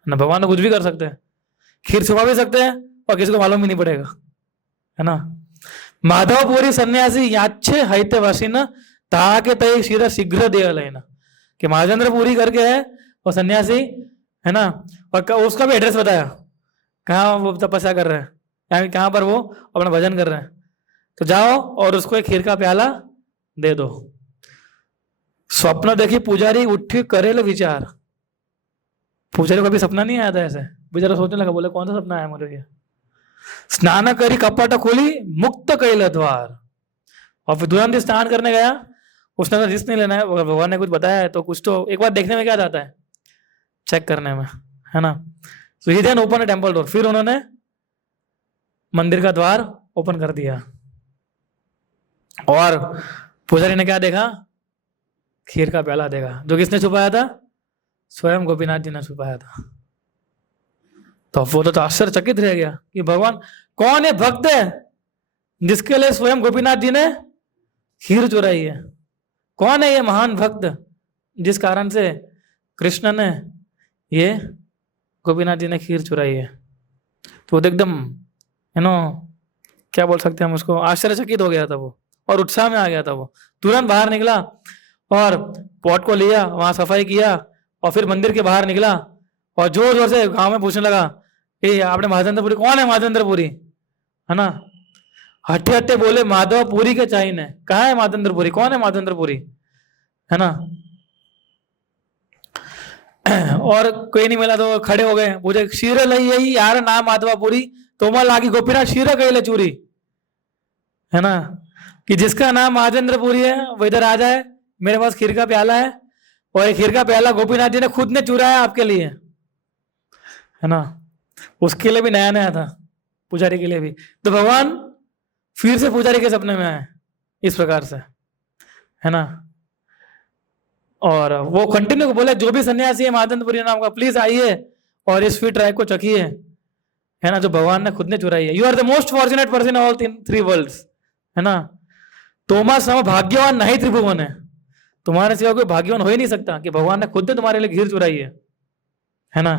ना, भगवान तो कुछ भी कर सकते हैं, खीर छुपा भी सकते हैं और किसी को मालूम भी नहीं पड़ेगा, है ना। माधवपुरी सन्यासी याच्छे हैते वसीन ताके तय शीर शीघ्र दे लेना, कि महाजेंद्रपुरी करके है वो सन्यासी, है ना, और उसका भी एड्रेस बताया कहाँ वो तपस्या कर रहे हैं, यानी कहाँ पर वो अपना भजन कर रहे हैं। तो जाओ और उसको एक खीर का प्याला दे दो। स्वप्न देखी पुजारी उठी करेल विचार। पुजारी को कभी सपना नहीं आया था ऐसे, बेचारा सोचने लगा, बोले कौन सा सपना आया मुझे ये। स्नान करी कपट खोली मुक्त कैल द्वार। और फिर तुरंत ही स्नान करने गया, उसने रिस्क नहीं लेना है, भगवान ने कुछ बताया है तो कुछ तो एक बार देखने में क्या जाता है, चेक करने में, है ना। तो ही देन ओपन टेम्पल डोर, फिर उन्होंने मंदिर का द्वार ओपन कर दिया और पुजारी ने क्या देखा, खीर का प्याला देखा, जो किसने छुपाया था, स्वयं गोपीनाथ जी ने छुपाया था। तो वो तो आश्चर्यचकित रह गया कि भगवान कौन है भक्त है जिसके लिए स्वयं गोपीनाथ जी ने खीर चुराई है, कौन है ये महान भक्त जिस कारण से कृष्ण ने ये गोपीनाथ जी ने खीर चुराई है। तो एकदम क्या बोल सकते हैं हम उसको, आश्चर्यचकित हो गया था वो और उत्साह में आ गया था वो। तुरंत बाहर निकला और पॉट को लिया, वहां सफाई किया और फिर मंदिर के बाहर निकला और जोर जोर से गांव में पूछने लगा कि आपने महाजेंद्रपुरी, कौन है महाजेंद्रपुरी, है ना। हट्टे हट्टे बोले माधवपुरी के चाहिए, कहाँ है महाजेंद्रपुरी, कौन है महाजेंद्रपुरी, है ना। और कोई नहीं मिला तो खड़े हो गए, पूछे शीर लई यही यार नाम माधवापुरी, तोमर लागी गोपीनाथ शीर कहले चूरी, है ना, कि जिसका नाम महाजेंद्रपुरी है वो इधर आ जाए, मेरे पास खीर का प्याला है और ये खीर का प्याला गोपीनाथ जी ने खुद ने चुराया आपके लिए, है ना। उसके लिए भी नया नया था, पुजारी के लिए भी। तो भगवान फिर से पुजारी के सपने में आए इस प्रकार से, है ना। और वो कंटिन्यू बोले जो भी सन्यासी है महाजेंद्रपुरी नाम का, प्लीज आइए और इस स्वीट राय को चखिए, है ना, जो भगवान ने खुद ने चुराई है। You are the most fortunate person all three worlds, है ना। तोमा सम भाग्यवान नहीं त्रिभुवन है, तुम्हारे सिवा कोई भाग्यवान हो ही नहीं सकता कि भगवान ने खुद ने तुम्हारे लिए खीर चुराई है ना।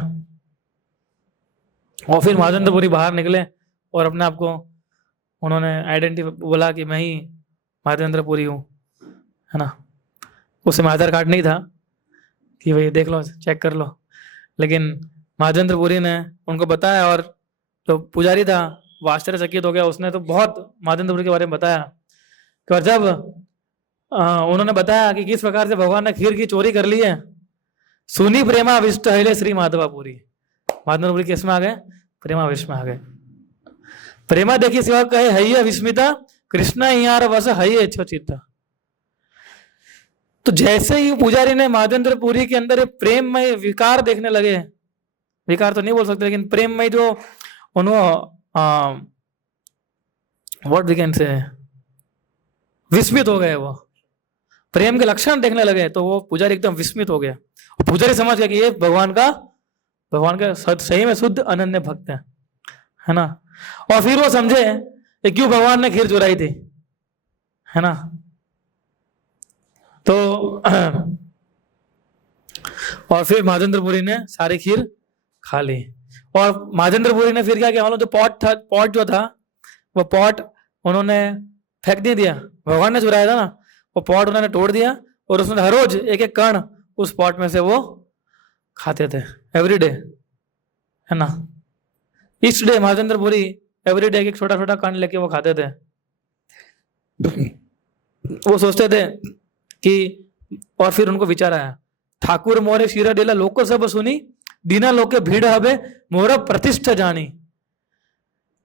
और फिर महाजेंद्रपुरी बाहर निकले और अपने आप को उन्होंने आइडेंटिटी बोला कि मैं ही महाजेंद्रपुरी हूँ, है ना। उस समय आधार कार्ड नहीं था कि भाई देख लो चेक कर लो, लेकिन महाजेंद्रपुरी ने उनको बताया और जो पुजारी था वो आश्चर्यचकित हो गया। उसने तो बहुत महाजेंद्रपुरी के बारे में बताया कि और जब उन्होंने बताया कि किस प्रकार से भगवान ने खीर की चोरी कर ली है, सुनी प्रेमा विष्ट हिले श्री माधवापुरी। महाजेंद्रपुरी किस में आ गए, प्रेमा विष्ट में आ गए। प्रेमा देखी सिवा कहे हय विस्मिता, कृष्ण यार वस हय चित्ता। तो जैसे ही पुजारी ने महाजेंद्रपुरी के अंदर प्रेममय विकार देखने लगे, विकार तो नहीं बोल सकते लेकिन प्रेममय जो व्हाट वी कैन से, विस्मित हो गए, वो प्रेम के लक्षण देखने लगे, तो वो पुजारी एकदम विस्मित हो गया। पुजारी समझ गया कि ये भगवान का सही में शुद्ध अनन्य भक्त है ना। और फिर वो समझे कि क्यों भगवान ने खीर चुराई थी, है ना। तो और फिर महाजेंद्रपुरी ने सारी खीर खा ली और महाजेंद्रपुरी ने फिर क्या किया, जो पॉट जो था वो पॉट उन्होंने फेंक नहीं दिया, भगवान ने चुराया था ना, वो पॉट उन्होंने तोड़ दिया और उसने हर रोज एक एक कण उस पॉट में से वो खाते थे एवरी डे, है ना। ईच डे महाजेंद्रपुरी एवरी डे एक छोटा छोटा कण लेके वो खाते थे। वो सोचते थे कि, और फिर उनको विचार आया, ठाकुर मोरे शीरा डेला लोको सब सुनी, दीना लोके भीड़ हबे मोरा प्रतिष्ठा जानी।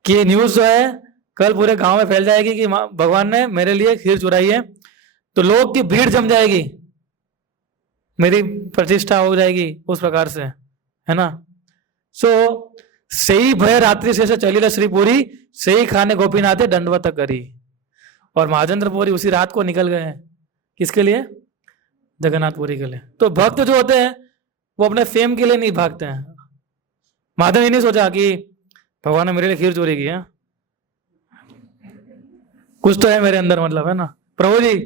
कि न्यूज जो है कल पूरे गांव में फैल जाएगी कि भगवान ने मेरे लिए खीर चुराई है, तो लोग की भीड़ जम जाएगी, मेरी प्रतिष्ठा हो जाएगी उस प्रकार से, है ना। सो सही भय रात्रि से चली श्रीपुरी, सही खाने गोपीनाथे दंडवत करी। और महाजेंद्रपुरी उसी रात को निकल गए, किसके लिए, जगन्नाथपुरी के लिए। तो भक्त जो होते हैं वो अपने फेम के लिए नहीं भागते हैं। महादेव ने नहीं सोचा कि भगवान ने मेरे लिए खीर चोरी की है, कुछ तो है मेरे अंदर, मतलब है ना प्रभु जी,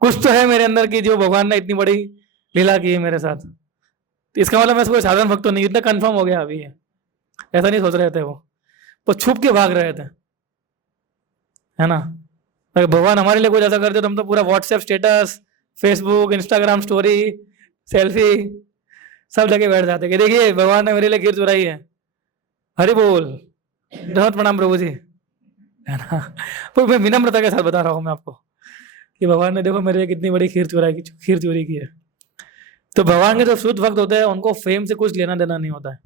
कुछ तो है मेरे अंदर की जो भगवान ने इतनी बड़ी लीला की है मेरे साथ। तो इसका मतलब मैं कोई साधारण भक्त तो नहीं, इतना कंफर्म हो गया अभी है, ऐसा नहीं सोच रहे थे वो छुप के भाग रहे थे, है ना। अगर भगवान हमारे लिए कुछ ऐसा करते तो हम तो पूरा WhatsApp status, Facebook, Instagram story, selfie सब जगह बैठ जाते कि देखिए भगवान ने मेरे लिए खीर चुराई है, हरि बोल, धन्यवाद प्रणाम प्रभु जी, है ना। तो मैं विनम्रता के साथ बता रहा हूँ मैं आपको कि भगवान ने देखो मेरे लिए कितनी बड़ी खीर चोरी की है। तो भगवान के जो शुद्ध भक्त होते हैं उनको फेम से कुछ लेना देना नहीं होता है।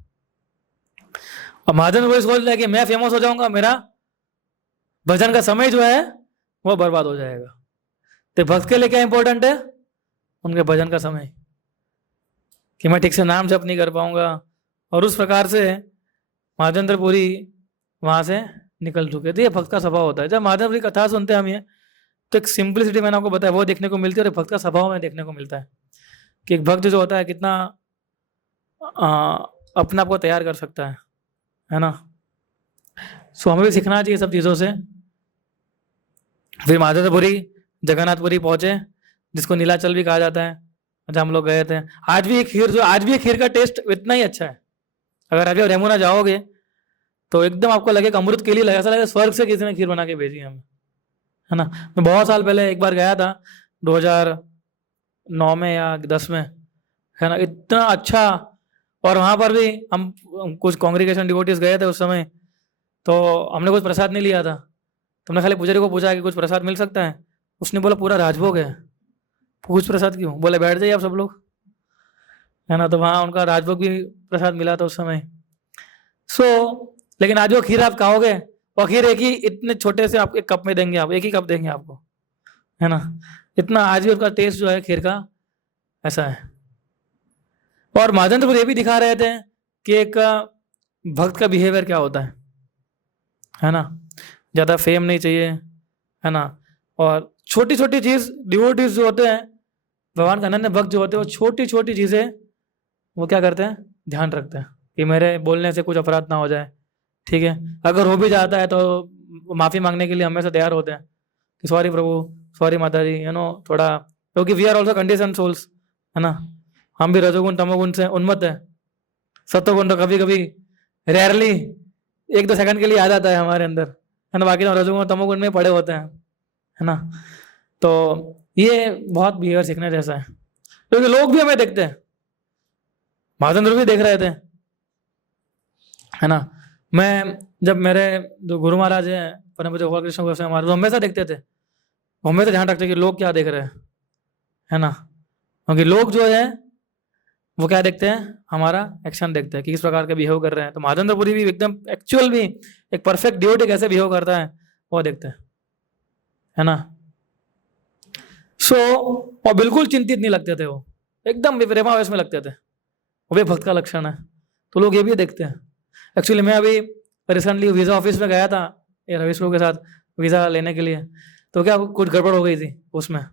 और महाजन वो सोच रहे कि मैं फेमस हो जाऊंगा, मेरा भजन का समय जो है वो बर्बाद हो जाएगा। तो भक्त के लिए क्या इंपॉर्टेंट है, उनके भजन का समय, कि मैं ठीक से नाम जप नहीं कर पाऊंगा। और उस प्रकार से महाजेंद्रपुरी वहां से निकल चुके थे। ये भक्त का स्वभाव होता है। जब महाजेंद्रपुरी कथा सुनते हैं हम ये, तो एक सिंपलिसिटी मैंने आपको बताया वो देखने को मिलती है, और भक्त का स्वभाव में देखने को मिलता है कि एक भक्त जो होता है कितना अपने आप को तैयार कर सकता है ना। सो हमें भी सीखना चाहिए सब चीज़ों से। फिर महाजेंद्रपुरी जगन्नाथपुरी पहुंचे, जिसको नीलाचल भी कहा जाता है, जहाँ हम लोग गए थे। आज भी एक खीर का टेस्ट इतना ही अच्छा है। अगर अभी रेमुना जाओगे तो एकदम आपको लगेगा अमृत के लिए लगे, ऐसा लगेगा स्वर्ग से किसी ने खीर बना के भेजी हमें, है ना। मैं बहुत साल पहले एक बार गया था, 2009 में या 10 में, है ना, इतना अच्छा। और वहाँ पर भी हम कुछ कांग्रीगेशन डिवोटीज गए थे उस समय, तो हमने कुछ प्रसाद नहीं लिया था। तो हमने खाली पुजारी को पूछा कि कुछ प्रसाद मिल सकता है। उसने बोला पूरा राजभोग है। कुछ प्रसाद क्यों, बोले बैठ जाइए आप सब लोग, है ना। तो वहाँ उनका राजभोग भी प्रसाद मिला था उस समय। लेकिन आज वो खीर आप खाओगे, वो खीर एक ही इतने छोटे से आप एक कप में देंगे, आप एक ही कप देंगे आपको, है ना। इतना आज भी उसका टेस्ट जो है खीर का ऐसा है। और महाजेंद्रपुर ये भी दिखा रहे थे कि एक भक्त का बिहेवियर क्या होता है ना। ज़्यादा फेम नहीं चाहिए, है ना। और छोटी छोटी चीज़, डिवोटीज जो होते हैं, भगवान का अनन्य भक्त जो होते हैं, वो छोटी छोटी चीज़ें वो क्या करते हैं, ध्यान रखते हैं कि मेरे बोलने से कुछ अपराध ना हो जाए, ठीक है। अगर हो भी जाता है तो माफ़ी मांगने के लिए हमेशा तैयार होते हैं कि सॉरी प्रभु, सॉरी माता जी, थोड़ा, क्योंकि we are also condition souls, है ना। हम भी रजोगुण तमोगुण से उन्मत्त है। सत्वगुण तो कभी कभी रेयरली 1-2 सेकंड के लिए आ जाता है हमारे अंदर, है ना। बाकी तो रजोगुण तमोगुण में पड़े होते हैं, है ना। तो ये बहुत बिहेवियर सीखने जैसा है, क्योंकि लोग भी हमें देखते हैं। महाजेंद्र भी देख रहे थे, है ना। मैं जब मेरे जो गुरु महाराज हैं परम पूज्य गोपाल कृष्ण गोस्वामी महाराज, हमेशा देखते थे, हमेशा ध्यान रखते कि लोग क्या देख रहे हैं, है ना। क्योंकि लोग जो है वो क्या देखते हैं, हमारा एक्शन देखते हैं कि किस प्रकार के बिहेव कर रहे हैं। तो महाजेंद्रपुरी भी एकदम एक्चुअल भी एक परफेक्ट डिवोटी कैसे बिहेव करता है वो देखते हैं, है ना। और बिल्कुल चिंतित नहीं लगते थे, वो एकदम प्रेमावेश में लगते थे। वो भी भक्त का लक्षण है। तो लोग ये भी देखते हैं। एक्चुअली मैं अभी रिसेंटली वीज़ा ऑफिस में गया था ये रवीश लोग के साथ वीज़ा लेने के लिए। तो क्या कुछ गड़बड़ हो गई थी उसमें,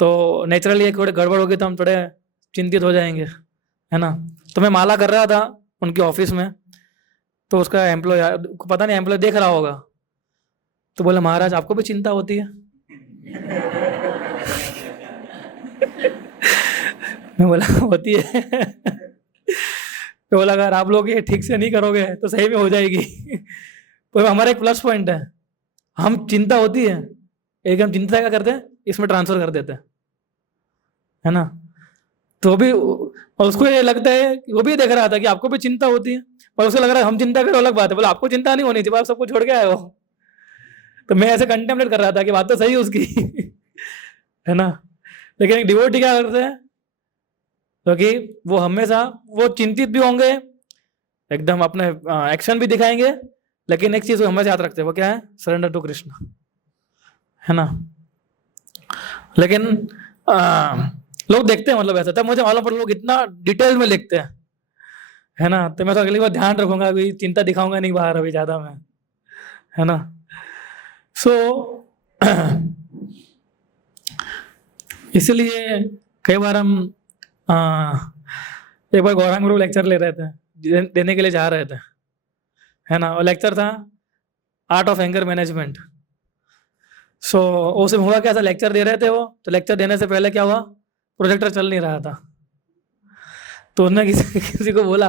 तो नेचुरली एक थोड़ी गड़बड़ हो गई तो हम थोड़े चिंतित हो जाएंगे, है ना। तो मैं माला कर रहा था उनके ऑफिस में, तो उसका एम्प्लॉय, पता नहीं एम्प्लॉय देख रहा होगा, तो बोला महाराज आपको भी चिंता होती है। मैं बोला होती है। तो बोला अगर आप लोग ये ठीक से नहीं करोगे तो सही में हो जाएगी। तो हमारा एक प्लस पॉइंट है, हम चिंता होती है एक हम चिंता क्या करते हैं, इसमें ट्रांसफर कर देते हैं, है ना। तो भी और उसको ये लगता है, वो भी देख रहा था कि आपको भी चिंता होती है, और उसे लग रहा है हम चिंता करो अलग बात है। बोला आपको चिंता नहीं होनी चाहिए, आप सबको छोड़ के आए हो। तो मैं ऐसे कंटेम्पलेट कर रहा था कि बात तो सही है उसकी, है ना। लेकिन एक डिवोटी क्या करते हैं, क्योंकि वो हमेशा वो चिंतित भी होंगे, एकदम अपने एक्शन भी दिखाएंगे, लेकिन एक चीज वो हमेशा याद रखते हैं, वो क्या है, सरेंडर टू कृष्ण, है ना। लेकिन लोग देखते हैं, मतलब ऐसा तब मुझे मालूम पड़ा लोग इतना डिटेल में लिखते हैं, है ना। तो मैं तो अगली बार ध्यान रखूंगा, कोई चिंता दिखाऊंगा नहीं बाहर अभी ज्यादा मैं, है ना। इसलिए कई बार हम एक बार गौरांग गुरु लेक्चर ले रहे थे, देने के लिए जा रहे थे, है ना, और लेक्चर था आर्ट ऑफ एंगर मैनेजमेंट। सो उसमें हुआ क्या, ऐसा लेक्चर दे रहे थे वो, तो लेक्चर देने से पहले क्या हुआ, प्रोजेक्टर चल नहीं रहा था। तो उन्होंने किसी को बोला,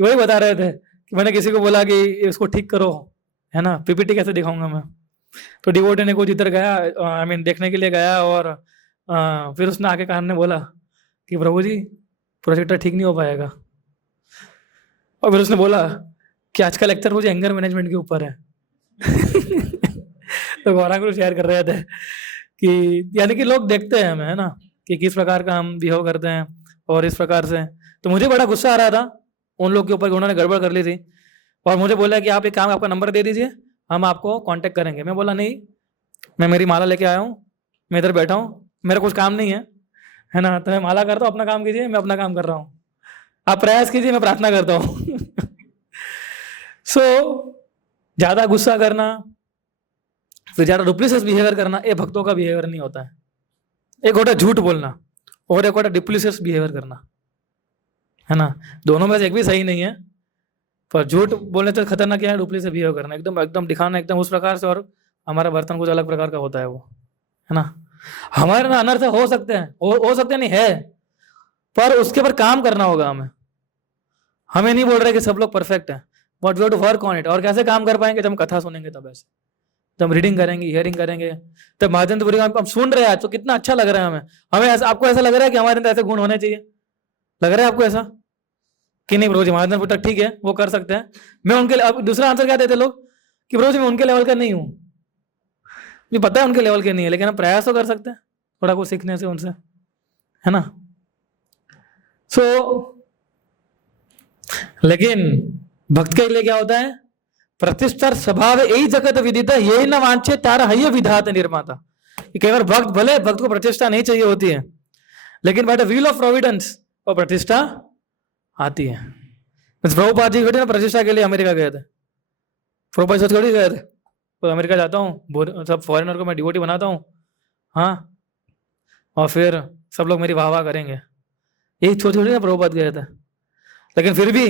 वही बता रहे थे कि मैंने किसी को बोला कि इसको ठीक करो, है ना, पीपीटी कैसे दिखाऊंगा मैं। तो डिवोटी ने कुछ इधर गया, आई मीन देखने के लिए गया, और फिर उसने आके कान ने बोला कि प्रभु जी प्रोजेक्टर ठीक नहीं हो पाएगा। और फिर उसने बोला कि आज का लेक्चर मुझे एंगर मैनेजमेंट के ऊपर है। तो गौरांग गुरु शेयर कर रहे थे कि यानी कि लोग देखते हैं हमें, है ना, कि किस प्रकार का हम बिहेव करते हैं, और इस प्रकार से। तो मुझे बड़ा गुस्सा आ रहा था उन लोग के ऊपर, उन्होंने गड़बड़ कर ली थी, और मुझे बोला कि आप एक काम, आपका नंबर दे दीजिए, हम आपको कांटेक्ट करेंगे। मैं बोला नहीं, मैं मेरी माला लेके आया हूँ, मैं इधर बैठा हूँ, मेरा कुछ काम नहीं है ना, तो मैं माला करता हूँ, अपना काम कीजिए, मैं अपना काम कर रहा हूँ, आप प्रयास कीजिए, मैं प्रार्थना करता हूँ। सो ज्यादा गुस्सा करना, फिर ज्यादा डुप्लीसियस बिहेवियर करना, ये भक्तों का बिहेवियर नहीं होता है। एक होता है झूठ बोलना, और एक होता है डुप्लीसियस बिहेवियर करना, है ना। दोनों में से एक भी सही नहीं है, पर झूठ बोलने से खतरनाक क्या है, डुप्लीसियस बिहेव करना, एकदम एकदम दिखाना एकदम उस प्रकार से, और हमारा बर्तन कुछ अलग प्रकार का होता है वो, है ना। हमारे ना अनर्थ हो सकते हैं, हो सकते नहीं है, पर उसके पर काम करना होगा हमें। हमें नहीं बोल रहे कि सब लोग परफेक्ट हैं, but we have to work on it. और कैसे काम कर पाएंगे, जब हम कथा सुनेंगे, तब ऐसे, जब हम रीडिंग करेंगे, हियरिंग करेंगे, तब महाजनपुरी हम सुन रहे हैं तो कितना अच्छा लग रहा है हमें। हमें ऐसा, आपको ऐसा लग रहा है कि हमारे अंदर ऐसे गुण होने चाहिए, लग रहा है आपको ऐसा कि नहीं, ब्रोजी महाजनपुर तक ठीक है, वो कर सकते हैं। मैं उनके, अब दूसरा आंसर क्या देते लोग कि ब्रोजी मैं उनके लेवल का नहीं हूँ, मुझे पता है उनके लेवल के नहीं है, लेकिन हम प्रयास तो कर सकते हैं थोड़ा कुछ सीखने से उनसे, है ना। सो लेकिन भक्त के लिए क्या होता है, प्रतिष्ठा स्वभाव यही जगत विदिता यही न वांछे तार हय विधाता निर्माता। कई बार भक्त, भले भक्त को प्रतिष्ठा नहीं चाहिए होती है, लेकिन by the wheel of Providence वो प्रतिष्ठा आती है। प्रभुपाद जी बेटे ना प्रतिष्ठा के लिए अमेरिका गए थे, प्रभुपाद सोच थोड़ी गए थे, तो अमेरिका जाता हूँ, सब फॉरेनर को मैं डिवोटी बनाता हूँ, हाँ, और फिर सब लोग मेरी वाह वाह करेंगे, यही छोटी छोटी ना प्रभुपाद गए थे। लेकिन फिर भी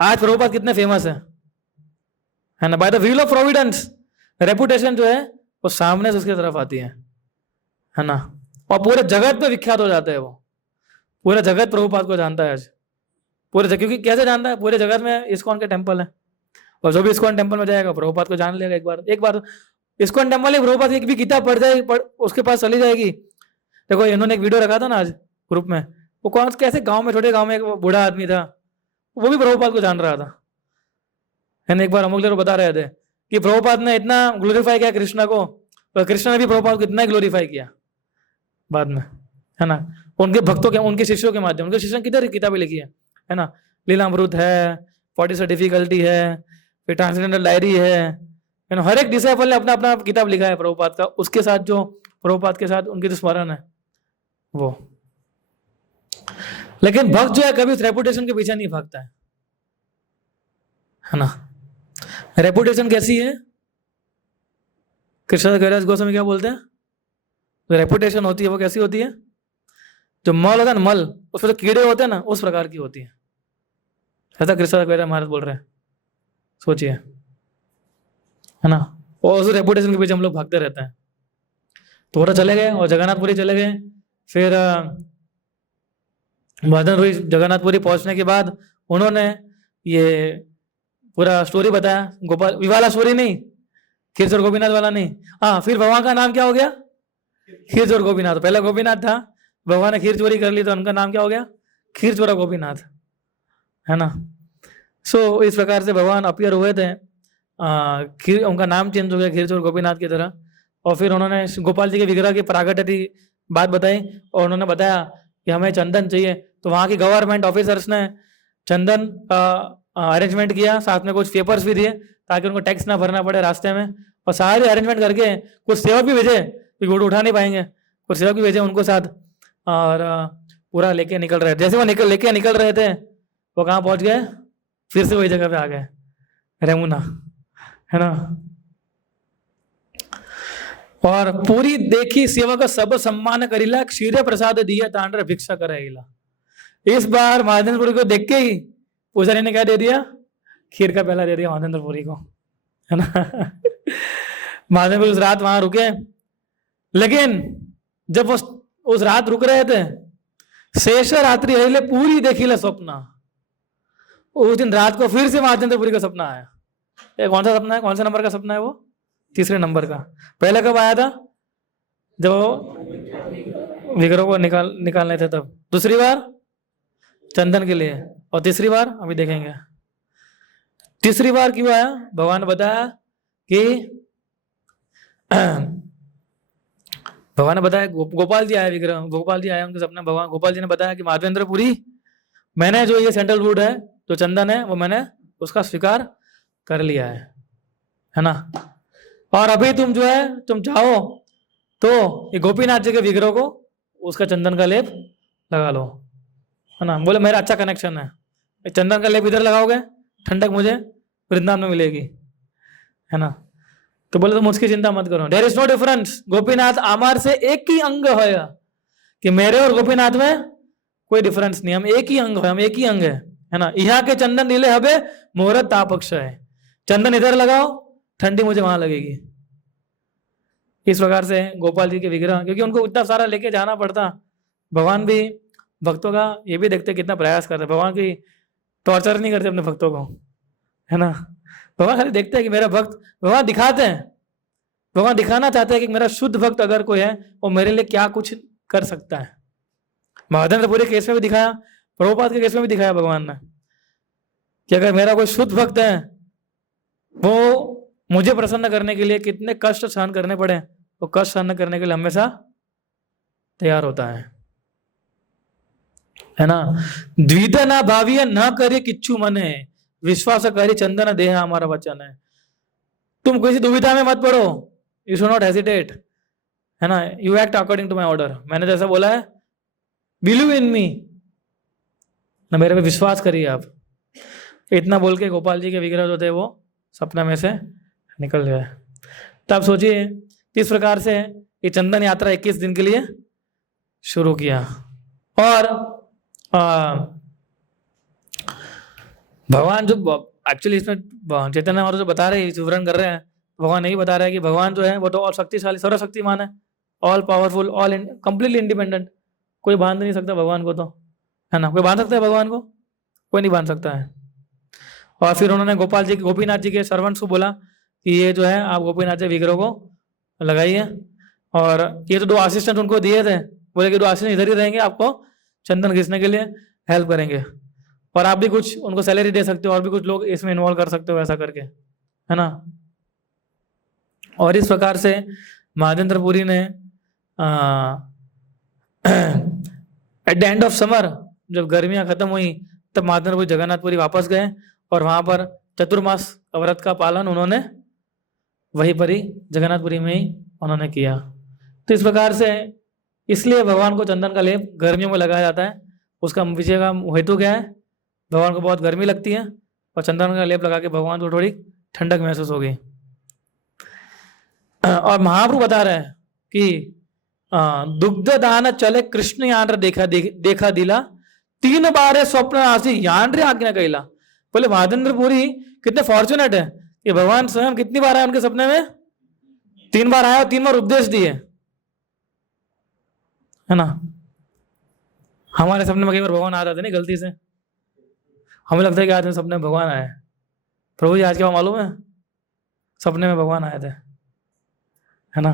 आज प्रभुपाद कितने फेमस है ना, by the wheel of Providence reputation जो है वो सामने से उसकी तरफ आती है ना, और पूरे जगत में विख्यात हो जाते हैं वो, पूरा जगत प्रभुपाद को जानता है आज, पूरे जगत, क्योंकि कैसे जानता है, पूरे जगत में इस्कॉन के टेम्पल है, और जो भी इस्कॉन टेम्पल में जाएगा प्रभुपाद को जान लेगा। एक बार इस्कॉन टेम्पल है, प्रभुपाद की भी किताब पढ़ जाएगी, उसके पास चली जाएगी। देखो इन्होंने एक वीडियो रखा था ना आज ग्रुप में, वो कौन कैसे गांव में, छोटे गांव में एक बूढ़ा आदमी था, वो भी प्रभुपाद को जान रहा था, है ना। एक बार अमुक बता रहे थे कि प्रभुपाद ने इतना ग्लोरीफाई किया कृष्ण को, और कृष्ण ने भी प्रभुपाद को इतना ग्लोरीफाई किया बाद में, है ना, उनके भक्तों के, उनके शिष्यों के माध्यम, उनके शिष्यों किधर किताबें लिखी है ना, लीलामृत है, 40 डिफिकल्टी है, फिर ट्रांसजेंडर डायरी है ना, हर एक डिसाइपल ने अपना अपना किताब लिखा है प्रभुपाद का, उसके साथ जो प्रभुपाद के साथ उनकी जो स्मरण है वो। लेकिन भक्त जो है कभी उस रेपुटेशन के पीछे नहीं भागता है ना। रेपुटेशन कैसी है, कृष्ण कैलाश गोस्वामी क्या बोलते हैं, जो रेपुटेशन होती है वो कैसी होती है, जो मल होता है ना, मल, उसमें जो कीड़े होते हैं ना, उस प्रकार की होती है, ऐसा कृष्ण कैलाश महाराज बोल रहे हैं, सोचिए, है ना। और उस रेपुटेशन के पीछे हम लोग भागते रहते हैं। तो वो चले गए और जगन्नाथपुरी चले गए, फिर जगन्नाथपुरी पहुंचने के बाद उन्होंने ये पूरा स्टोरी बताया, गोपाल विवाला स्टोरी नहीं, खीरचोर गोपीनाथ वाला नहीं, हाँ, फिर भगवान का नाम क्या हो गया, खीरचोर गोपीनाथ। पहले गोपीनाथ था, भगवान ने खीर चोरी कर ली तो उनका नाम क्या हो गया, खीरचोरा गोपीनाथ, है ना। सो इस प्रकार से भगवान अपीयर हुए थे, उनका नाम चेंज हो गया खीरचोर गोपीनाथ की तरह। और फिर उन्होंने गोपाल जी के विग्रह की प्रागट्य बात बताई, और उन्होंने बताया कि हमें चंदन चाहिए, तो वहाँ की गवर्नमेंट ऑफिसर्स ने चंदन अरेंजमेंट किया, साथ में कुछ पेपर्स भी दिए ताकि उनको टैक्स ना भरना पड़े रास्ते में, और सारे अरेंजमेंट करके कुछ सेवक भी भेजे, क्योंकि उठा नहीं पाएंगे, कुछ सेवक भी भेजे उनको साथ, और पूरा लेके निकल रहे थे। जैसे वो लेके निकल रहे थे, वो कहाँ पहुंच गए, फिर से वही जगह पे आ गए, रेमुना, है ना। और पूरी देखी सेवा का सब सम्मान करीला, क्षीर प्रसाद दिया तांड्र भिक्षा कराइला। इस बार महादेंद्रपुरी को देख के ही पुजारी ने क्या दे दिया, खीर का प्याला दे दिया महादेंद्रपुरी को, है ना। महादेंद्रपुरी उस रात वहां रुके, लेकिन जब वो उस रात रुक रहे थे, शेष रात्रि अहिले पूरी देखिला स्वप्न, उस दिन रात को फिर से महादेंद्रपुरी का सपना आया। ये कौन सा सपना है, कौन सा नंबर का सपना है वो? तीसरे नंबर का। पहले कब आया था? जब विग्रह को निकालने थे तब। दूसरी बार चंदन के लिए, और तीसरी बार अभी देखेंगे। तीसरी बार क्यों आया? भगवान ने बताया कि भगवान ने बताया, गोपाल जी आए, विग्रह गोपाल जी आए उनके सपने। भगवान गोपाल जी ने बताया कि महादेंद्रपुरी, मैंने जो ये सैंडलवुड है, जो चंदन है, वो मैंने उसका स्वीकार कर लिया है ना। और अभी तुम जो है, तुम चाहो तो ये गोपीनाथ जी के विग्रह को उसका चंदन का लेप लगा लो, है ना। बोले मेरा अच्छा कनेक्शन है, चंदन का लेप इधर लगाओगे, ठंडक मुझे वृंदावन में मिलेगी, है ना। तो बोले तुम उसकी चिंता मत करो, there is no difference, Gopinath आमार से एक ही अंग है, कि मेरे और गोपीनाथ में कोई डिफरेंस नहीं, हम एक ही अंग है, हम एक ही अंग है ना। यहाँ के चंदन नीले हबे मुहूर्त तापक्ष है, चंदन इधर लगाओ, ठंडी मुझे वहां लगेगी। इस प्रकार से गोपाल जी के विग्रह, क्योंकि उनको इतना सारा लेके जाना पड़ता, भगवान भी भक्तों का ये भी देखते कितना प्रयास करते, भगवान की टॉर्चर नहीं करते अपने भक्तों को, है ना। भगवान खाली देखते हैं कि मेरा भक्त, भगवान दिखाते हैं, भगवान दिखाना चाहते हैं कि मेरा शुद्ध भक्त अगर कोई है, वो मेरे लिए क्या कुछ कर सकता है। महादेंद्रपुरी केस में भी दिखाया, प्रभुपाद के केस में भी दिखाया भगवान ने, कि अगर मेरा कोई शुद्ध भक्त है, वो मुझे प्रसन्न करने के लिए कितने कष्ट सहन करने पड़े, वो कष्ट सहन करने के लिए हमेशा तैयार होता है ना। द्विधा ना भाविय न करे किच्छु मने, विश्वास करी चंदन देह हमारा वचन है। तुम किसी दुविधा में मत पड़ो, यू शुड नॉट हेजिटेट, है ना। You act according to my order, मैंने जैसा बोला है, बिलीव इन मी, ना मेरे पे विश्वास करिए आप। इतना बोल के गोपाल जी के विग्रह जो थे वो सपने में से निकल गए। तब सोचिए किस प्रकार से ये चंदन यात्रा 21 दिन के लिए शुरू किया। और भगवान जो एक्चुअली इसमें चैतन्य महाराज जो बता रहे हैं, विवरण कर रहे हैं, भगवान यही बता रहा है कि भगवान जो है वो तो और शक्तिशाली, सर्वशक्तिमान है, all powerful, all completely independent, कोई बांध नहीं सकता भगवान को, तो है ना। कोई बांध सकता है भगवान को? कोई नहीं बांध सकता है। और फिर उन्होंने गोपाल जी, गोपीनाथ जी के सर्वेंट्स को बोला कि ये जो है आप गोपीनाथ जी विग्रह को लगाइए, और ये तो 2 असिस्टेंट उनको दिए थे, बोले कि 2 असिस्टेंट इधर ही रहेंगे, आपको चंदन घिसने के लिए हेल्प करेंगे, और आप भी कुछ उनको सैलरी दे सकते हो, और भी कुछ लोग इसमें इन्वॉल्व कर सकते हो, ऐसा करके, है ना। और इस प्रकार से महादेंद्रपुरी ने at the end of summer, जब गर्मियां खत्म हुई, तब महादेंद्रपुरी जगन्नाथपुरी वापस गए, और वहां पर चतुर्मास व्रत का पालन उन्होंने वहीं पर ही जगन्नाथपुरी में ही उन्होंने किया। तो इस प्रकार से, इसलिए भगवान को चंदन का लेप गर्मियों में लगाया जाता है। उसका विषय का हेतु क्या है? भगवान को बहुत गर्मी लगती है, और चंदन का लेप लगा के भगवान को थोड़ी ठंडक महसूस होगी। और महाप्रभु बता रहे हैं कि दुग्ध दान चले कृष्ण यांड्र देखा दिला, 3 बार स्वप्न आसी यांड्र आज्ञा कैला। बोले महादेंद्रपुरी कितने फॉर्चुनेट है कि भगवान स्वयं कितनी बार आए उनके सपने में? 3 बार आया, 3 बार उपदेश दिए, है ना। हमारे सपने में कई बार भगवान आ जाते नहीं गलती से, हमें लगता है कि आज में सपने में भगवान आए। प्रभु जी आज क्या मालूम है, सपने में भगवान आए थे, है ना।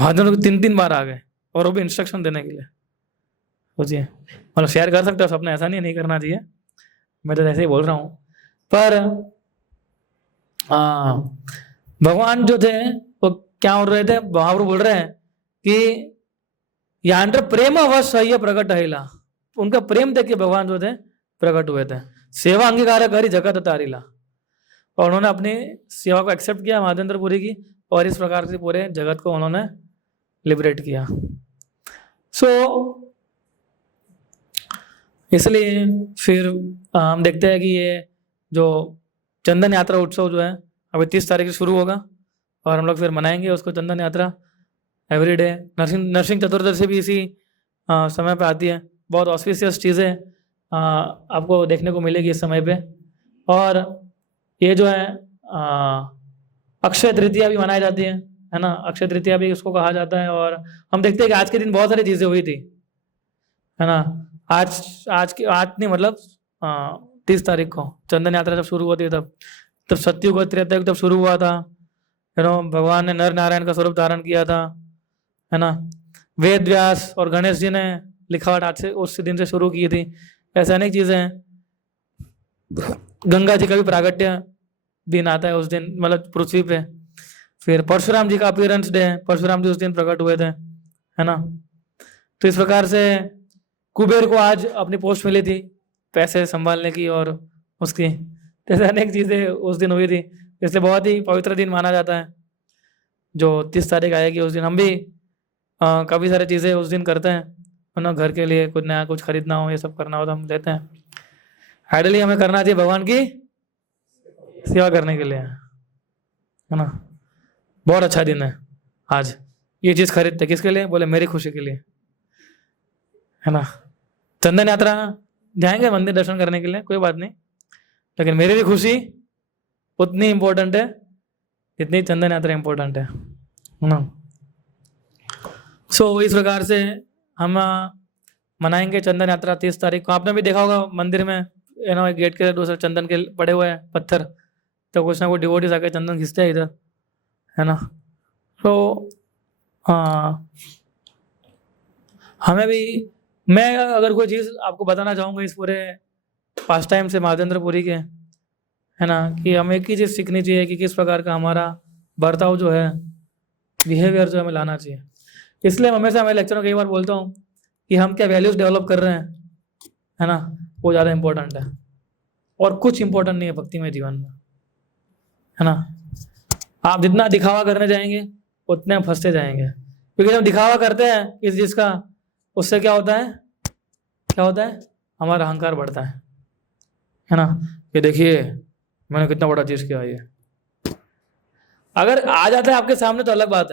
महादेव 3 बार आ गए, और वो भी इंस्ट्रक्शन देने के लिए। सोचिए, मतलब शेयर कर सकते हो सपने, ऐसा नहीं करना चाहिए, मैं तो ऐसे ही बोल रहा हूँ। पर भगवान जो थे वो क्या बोल रहे थे, महाप्रभु बोल रहे हैं कि यांड्र प्रेम अवश्य प्रकट हैला, उनका प्रेम देख के भगवान जो थे प्रकट हुए थे। सेवा अंगीकार करी जगत तारीला, और उन्होंने अपनी सेवा को एक्सेप्ट किया महादेंद्रपुरी की, और इस प्रकार से पूरे जगत को उन्होंने लिबरेट किया। इसलिए फिर हम देखते हैं कि ये जो चंदन यात्रा उत्सव जो है अभी 30 तारीख से शुरू होगा, और हम लोग फिर मनाएंगे उसको, चंदन यात्रा एवरीडे। नरसिंह चतुर्दशी भी इसी समय पे आती है, बहुत ऑस्पिशियस चीज़ है आपको देखने को मिलेगी इस समय पे। और ये जो है अक्षय तृतीया भी मनाई जाती है ना, अक्षय तृतीया भी उसको कहा जाता है। और हम देखते हैं कि आज के दिन बहुत सारी चीजें हुई थी, है ना। आज नहीं, मतलब 30 तारीख को चंदन यात्रा जब शुरू होती है तब सत्युग और त्रेता युग तब शुरू हुआ था, है ना। भगवान ने नर नारायण का स्वरूप धारण किया था, है ना। वेद व्यास और गणेश जी ने लिखावट आज से उस दिन से शुरू की थी। ऐसे अनेक चीजें हैं। गंगा जी का भी प्रागट्य दिन आता है उस दिन, मतलब पृथ्वी पे। फिर परशुराम जी का अपीयरेंस डे है, परशुराम जी उस दिन प्रकट हुए थे, है ना। तो इस प्रकार से कुबेर को आज अपनी पोस्ट मिली थी पैसे संभालने की और उसकी, जैसे अनेक चीजें उस दिन हुई थी। इसलिए बहुत ही पवित्र दिन माना जाता है जो 30 तारीख आएगी उस दिन। हम भी काफी सारी चीजें उस दिन करते हैं, है ना। घर के लिए कुछ नया कुछ खरीदना हो, ये सब करना हो तो हम देते हैं। आइडली हमें करना चाहिए भगवान की सेवा करने के लिए, है ना। बहुत अच्छा दिन है आज। ये चीज खरीदते किसके लिए? बोले मेरी खुशी के लिए, है ना। चंदन यात्रा जाएंगे मंदिर दर्शन करने के लिए, कोई बात नहीं, लेकिन मेरी भी खुशी उतनी इंपॉर्टेंट है जितनी चंदन यात्रा इंपॉर्टेंट है ना। सो इस प्रकार से हम मनाएंगे चंदन यात्रा 30 तारीख को। आपने भी देखा होगा मंदिर में, है ना, गेट के दूसरे चंदन के पड़े हुए हैं पत्थर, तो कुछ ना कुछ डिवोटीज आके चंदन खींचते हैं इधर, है ना। तो हमें भी, मैं अगर कोई चीज़ आपको बताना चाहूँगा इस पूरे पास टाइम से महाजेंद्रपुरी के, है ना, कि हमें एक ही चीज़ सीखनी चाहिए कि किस प्रकार का हमारा बर्ताव जो है, बिहेवियर जो हमें लाना चाहिए। इसलिए हमेशा मैं लेक्चर में कई बार बोलता हूँ कि हम क्या वैल्यूज डेवलप कर रहे हैं, है ना, वो ज़्यादा इंपॉर्टेंट है। और कुछ इंपॉर्टेंट नहीं है भक्ति में जीवन में, है ना। आप जितना दिखावा करने जाएंगे उतने हम फंसते जाएंगे, क्योंकि जब दिखावा करते हैं इस चीज़ का, उससे क्या होता है, क्या होता है, हमारा अहंकार बढ़ता है ना। ये देखिए मैंने कितना बड़ा चीज़ किया। ये अगर आ जाता है आपके सामने तो अलग बात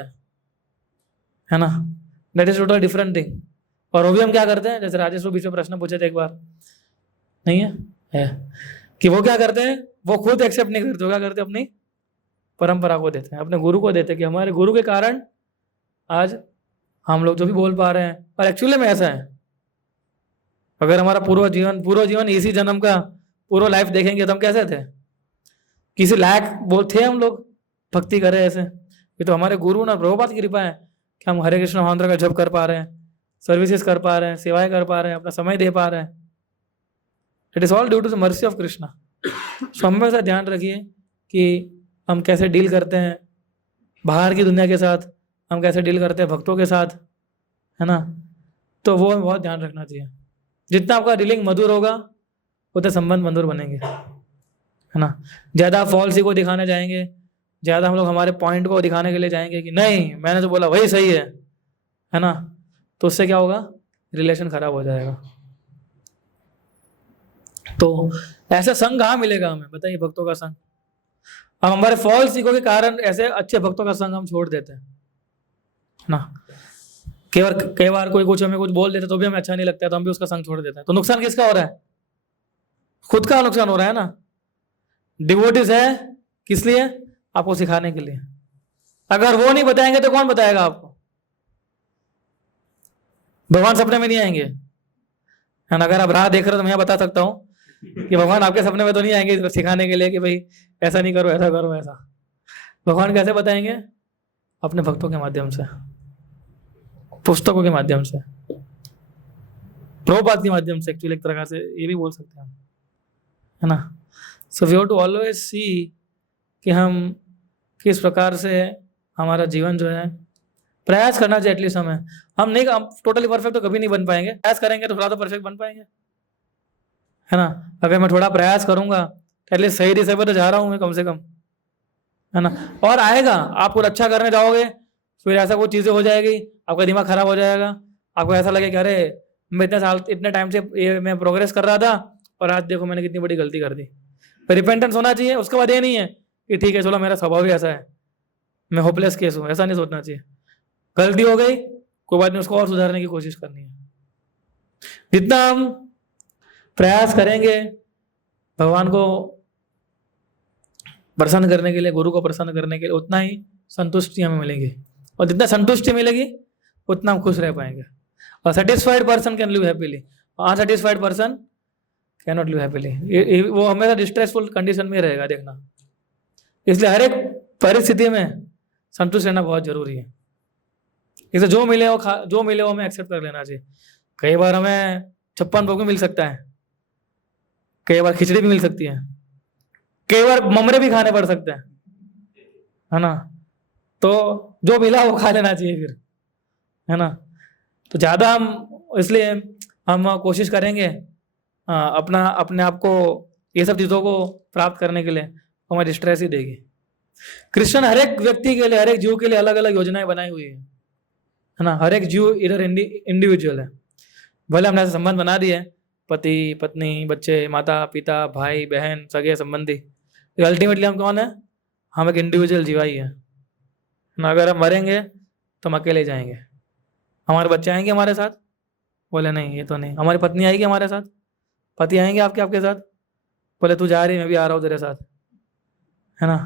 है ना। That is total different thing. और वो भी हम क्या करते हैं, जैसे राजेश को बीच में प्रश्न पूछे थे एक बार, नहीं है कि वो क्या करते हैं, वो खुद एक्सेप्ट नहीं करते, वो क्या करते हैं, अपनी परंपरा को देते हैं, अपने गुरु को देते हैं कि हमारे गुरु के कारण आज हम लोग जो भी बोल पा रहे हैं। पर एक्चुअली में ऐसा है, अगर हमारा पूरा जीवन इसी जन्म का पूरा लाइफ देखेंगे तो हम कैसे थे, किसी लायक बोल थे हम लोग भक्ति करें ऐसे। ये तो हमारे गुरु ना प्रभुपाद की कृपा है कि हम हरे कृष्ण मंत्र का जप कर पा रहे हैं, सर्विसेज कर पा रहे हैं, सेवाएं कर पा रहे हैं, अपना समय दे पा रहे हैं। It is all due to the mercy of Krishna. So हमेशा ध्यान रखिए कि हम कैसे डील करते हैं बाहर की दुनिया के साथ, हम कैसे डील करते हैं भक्तों के साथ, है ना। तो वो हमें बहुत ध्यान रखना चाहिए। जितना आपका डीलिंग मधुर होगा उतने संबंध मधुर बनेंगे, है ना। ज़्यादा फॉल्स को दिखाने जाएंगे, ज़्यादा हम लोग हमारे पॉइंट को दिखाने के लिए जाएंगे कि नहीं मैंने जो बोला वही सही है ना, तो उससे क्या होगा, रिलेशन खराब हो जाएगा। तो ऐसा संग कहाँ मिलेगा हमें, बताइए, भक्तों का संग। अब हमारे फॉल्स ईगो के कारण ऐसे अच्छे भक्तों का संग हम छोड़ देते हैं ना। कई बार कोई कुछ हमें कुछ बोल देता तो भी हमें अच्छा नहीं लगता, तो हम भी उसका संग छोड़ देते हैं। तो नुकसान किसका हो रहा है, खुद का नुकसान हो रहा है ना। डिवोटीज है किस लिए, आपको सिखाने के लिए। अगर वो नहीं बताएंगे तो कौन बताएगा आपको, भगवान सपने में नहीं आएंगे, है ना। अगर आप राह देख रहे हो तो मैं बता सकता हूँ कि भगवान आपके सपने में तो नहीं आएंगे सिखाने के लिए कि भाई ऐसा नहीं करो, ऐसा करो, ऐसा। भगवान कैसे बताएंगे, अपने भक्तों के माध्यम से, पुस्तकों के माध्यम से, प्रभुपाद के माध्यम से, एक्चुअली एक तरह से ये भी बोल सकते हैं, है ना। So we have to always see कि हम किस प्रकार से हमारा जीवन जो है, प्रयास करना चाहिए एटलीस्ट हमें। हम नहीं, हम टोटली परफेक्ट तो कभी नहीं बन पाएंगे, प्रयास करेंगे तो थोड़ा तो परफेक्ट बन पाएंगे, है ना। अगर मैं थोड़ा प्रयास करूंगा तो एटलीस्ट सही दिशा पर तो जा रहा हूँ मैं कम से कम, है ना। और आएगा, आप कुछ अच्छा करने जाओगे फिर ऐसा कुछ चीज़ें हो जाएगी, आपका दिमाग खराब हो जाएगा, आपको ऐसा लगे कि अरे मैं इतने टाइम से ये मैं प्रोग्रेस कर रहा था और आज देखो मैंने कितनी बड़ी गलती कर दी। पर रिपेंटेंस होना चाहिए, उसके बाद ये नहीं है कि ठीक है चलो मेरा स्वभाव ही ऐसा है, मैं होपलेस केस हूँ, ऐसा नहीं सोचना चाहिए। गलती हो गई कोई बात नहीं, उसको और सुधारने की कोशिश करनी है। जितना हम प्रयास करेंगे भगवान को प्रसन्न करने के लिए, गुरु को प्रसन्न करने के लिए, उतना ही संतुष्टि हमें मिलेगी। और जितना संतुष्टि मिलेगी उतना हम खुश रह पाएंगे। और satisfied person can live happily, unsatisfied person can not live happily. वो हमेशा डिस्ट्रेसफुल कंडीशन में रहेगा, देखना। इसलिए हर एक परिस्थिति में संतुष्ट रहना बहुत जरूरी है। इसलिए जो मिले वो हमें एक्सेप्ट कर लेना चाहिए। कई बार हमें 56 भोग भी मिल सकता है, कई बार खिचड़ी भी मिल सकती है, कई बार ममरे भी खाने पड़ सकते हैं, है ना। तो जो मिला वो खा लेना चाहिए फिर, है ना। तो ज़्यादा इसलिए हम कोशिश करेंगे अपने आप को ये सब चीज़ों को प्राप्त करने के लिए, हमें डिस्ट्रेस ही देगी। कृष्ण हर एक व्यक्ति के लिए, हर एक जीव के लिए अलग अलग योजनाएं बनाई हुई है ना। हर एक जीव इधर इंडिविजुअल है। भले हमने ऐसे संबंध बना दिए, पति पत्नी, बच्चे, माता पिता, भाई बहन, सगे संबंधी, अल्टीमेटली हम कौन है? हम एक इंडिविजुअल जीवा ही है ना। अगर हम मरेंगे तो हम अकेले जाएंगे। हमारे बच्चे आएंगे हमारे साथ? बोले नहीं, ये तो नहीं। हमारी पत्नी आएगी हमारे साथ? पति आएंगे आपके साथ? बोले तू जा रही, मैं भी आ रहा हूँ तेरे साथ, है ना।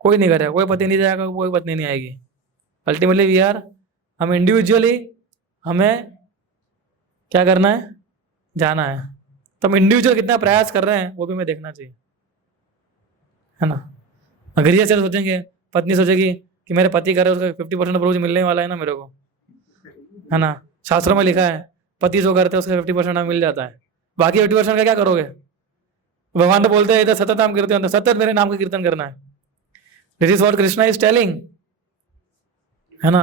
कोई नहीं करेगा, कोई पति नहीं जाएगा, कोई पत्नी नहीं आएगी। अल्टीमेटली वी आर, हम इंडिविजुअली, हमें क्या करना है? जाना है। तो हम इंडिविजुअल कितना प्रयास कर रहे हैं वो भी हमें देखना चाहिए, है ना। अगर ये सिर्फ सोचेंगे, पत्नी सोचेगी कि मेरे पति करे उसका 50% प्रभु जी मिलने वाला है ना मेरे को, है ना। शास्त्रों में लिखा है पति जो करते हैं उसका 50% हमें मिल जाता है, बाकी 50% का क्या करोगे? भगवान तो बोलते हैं इधर सतत नाम कीर्तन, सतत मेरे नाम का कीर्तन करना है। This is what Krishna is telling, है ना।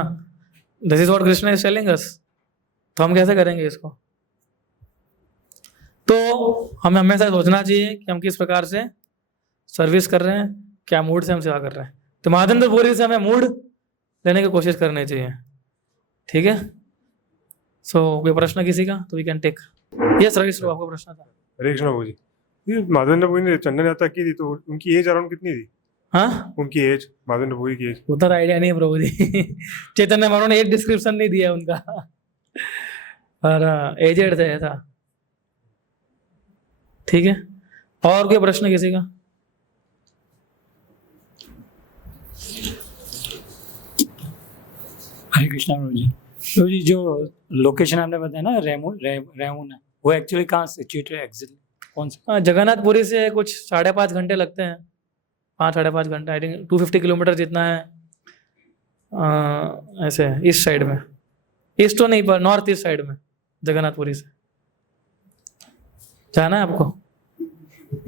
This is what Krishna is telling us. तो हम कैसे करेंगे इसको? तो हमें हमेशा सोचना चाहिए कि हम किस प्रकार से सर्विस कर रहे हैं, क्या मूड से हम सेवा कर रहे हैं। तो महादेंद्र पुरी से हमें मूड लेने की कोशिश करनी चाहिए, ठीक है। सो कोई प्रश्न किसी का तो वी कैन टेक। यस रविश, आपका प्रश्न था। हरे कृष्णा प्रभु जी, ये माधवेंद्र पुरी ने चंदन यात्रा की थी तो उनकी एज अराउंड कितनी थी? हाँ, उनकी एज, माधवेंद्र पुरी की एज उतना आइडिया नहीं है प्रभु जी। चैतन्य महाप्रभु ने एक डिस्क्रिप्शन नहीं दिया उनका, और एजेड थे ऐसा, ठीक है। और कोई प्रश्न किसी का? हरे कृष्णा प्रभु जी। प्रभु जी, जो लोकेशन आपने बताया ना रेमून है, वो एक्चुअली कहाँ सिचुएटेड है एग्जैक्टली? कौन सा? जगन्नाथपुरी से कुछ 5.5 घंटे लगते हैं, 5-5.5 घंटे, आई थिंक 250 किलोमीटर जितना है। ऐसे ईस्ट साइड में, ईस्ट तो नहीं पर नॉर्थ ईस्ट साइड में जगन्नाथपुरी से जाना है आपको।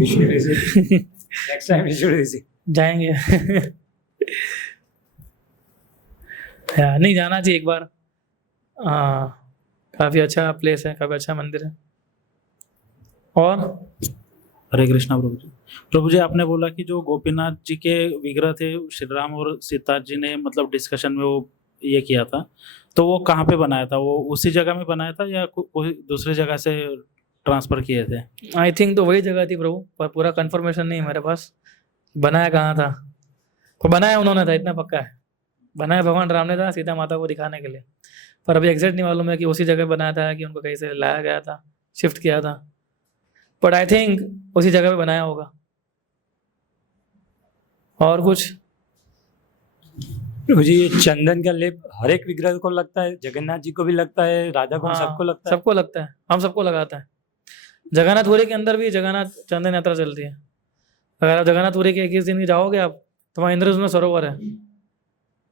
नेक्स्ट टाइम जाएंगे। नहीं, जाना चाहिए एक बार। काफ़ी अच्छा प्लेस है, काफ़ी अच्छा मंदिर है। और हरे कृष्णा प्रभु जी। प्रभु जी, आपने बोला कि जो गोपीनाथ जी के विग्रह थे, श्री राम और सीता जी ने मतलब डिस्कशन में वो ये किया था, तो वो कहाँ पे बनाया था? वो उसी जगह में बनाया था या कोई दूसरी जगह से ट्रांसफर किए थे? आई थिंक तो वही जगह थी प्रभु, पर पूरा कंफर्मेशन नहीं है मेरे पास बनाया कहाँ था। तो बनाया उन्होंने था, इतना पक्का है। बनाया भगवान राम ने था सीता माता को दिखाने के लिए, पर अभी एग्जैक्ट नहीं मालूम है कि उसी जगह बनाया था कि उनको कहीं से लाया गया था, शिफ्ट किया था। बट आई थिंक उसी जगह पे बनाया होगा। और कुछ? प्रभु जी, ये चंदन का लेप हर एक विग्रह को लगता है? जगन्नाथ जी को भी लगता है, राधा को सबको लगता है? सबको लगता है, हम सबको लगाता है। जगन्नाथपुरी के अंदर भी जगन्नाथ चंदन यात्रा चलती है। अगर आप जगन्नाथपुरी के 21 दिन जाओगे आप, तो वहाँ इंद्रधनुष सरोवर है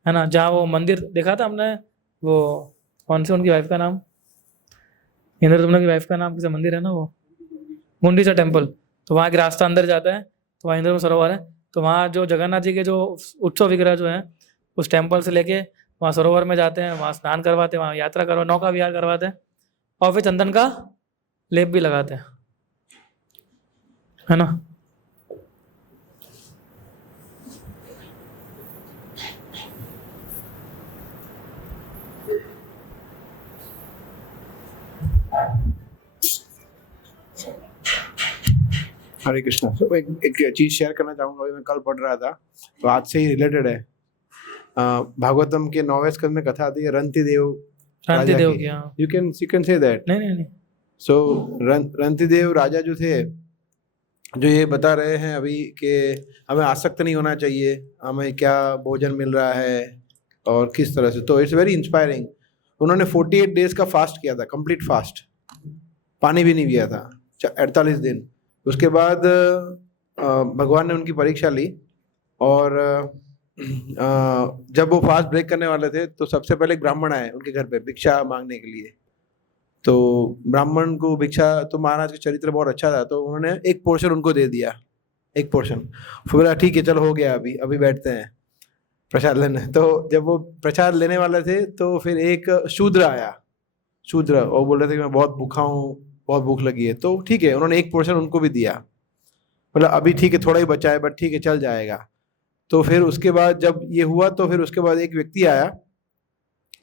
ना, जहाँ वो मंदिर देखा था हमने, वो कौन सी उनकी वाइफ का नाम, इंद्रदुम्न की वाइफ का नाम, किसी मंदिर है ना वो, गुंडीचा टेम्पल। तो वहाँ के रास्ता अंदर जाता है तो वहाँ इंद्रधनुष सरोवर है। तो वहाँ जो जगन्नाथ जी के जो उत्सव विग्रह जो है, उस टेम्पल से लेके वहाँ सरोवर में जाते हैं, वहाँ स्नान करवाते हैं, वहाँ यात्रा करवा, नौका विहार करवाते हैं, और फिर चंदन का लेप भी लगाते हैं, है ना। हरे कृष्णा। तो एक चीज शेयर करना चाहूंगा, मैं कल पढ़ रहा था तो आज से ही रिलेटेड है। भागवतम के 9वें स्कंद में कथा आती है रंति देव शांति देव की। You can say that. नहीं, सो रणतीदेव राजा जो थे, जो ये बता रहे हैं अभी कि हमें आसक्त नहीं होना चाहिए, हमें क्या भोजन मिल रहा है और किस तरह से, तो इट्स वेरी इंस्पायरिंग। उन्होंने 48 डेज का फास्ट किया था, कंप्लीट फास्ट, पानी भी नहीं पिया था 48 दिन। उसके बाद भगवान ने उनकी परीक्षा ली, और जब वो फास्ट ब्रेक करने वाले थे तो सबसे पहले एक ब्राह्मण आए उनके घर पे भिक्षा मांगने के लिए। तो ब्राह्मण को भिक्षा, तो महाराज का चरित्र बहुत अच्छा था, तो उन्होंने एक पोर्शन उनको दे दिया, एक पोर्शन। फिर बोला ठीक है चलो हो गया, अभी अभी बैठते हैं प्रसाद लेने। तो जब वो प्रसाद लेने वाले थे तो फिर एक शूद्र आया, शूद्र, और बोल रहे थे कि मैं बहुत भूखा हूँ, बहुत भूख लगी है। तो ठीक है, उन्होंने एक पोर्शन उनको भी दिया, बोला अभी ठीक है थोड़ा ही बचा है बट ठीक है चल जाएगा। तो फिर उसके बाद जब ये हुआ तो फिर उसके बाद एक व्यक्ति आया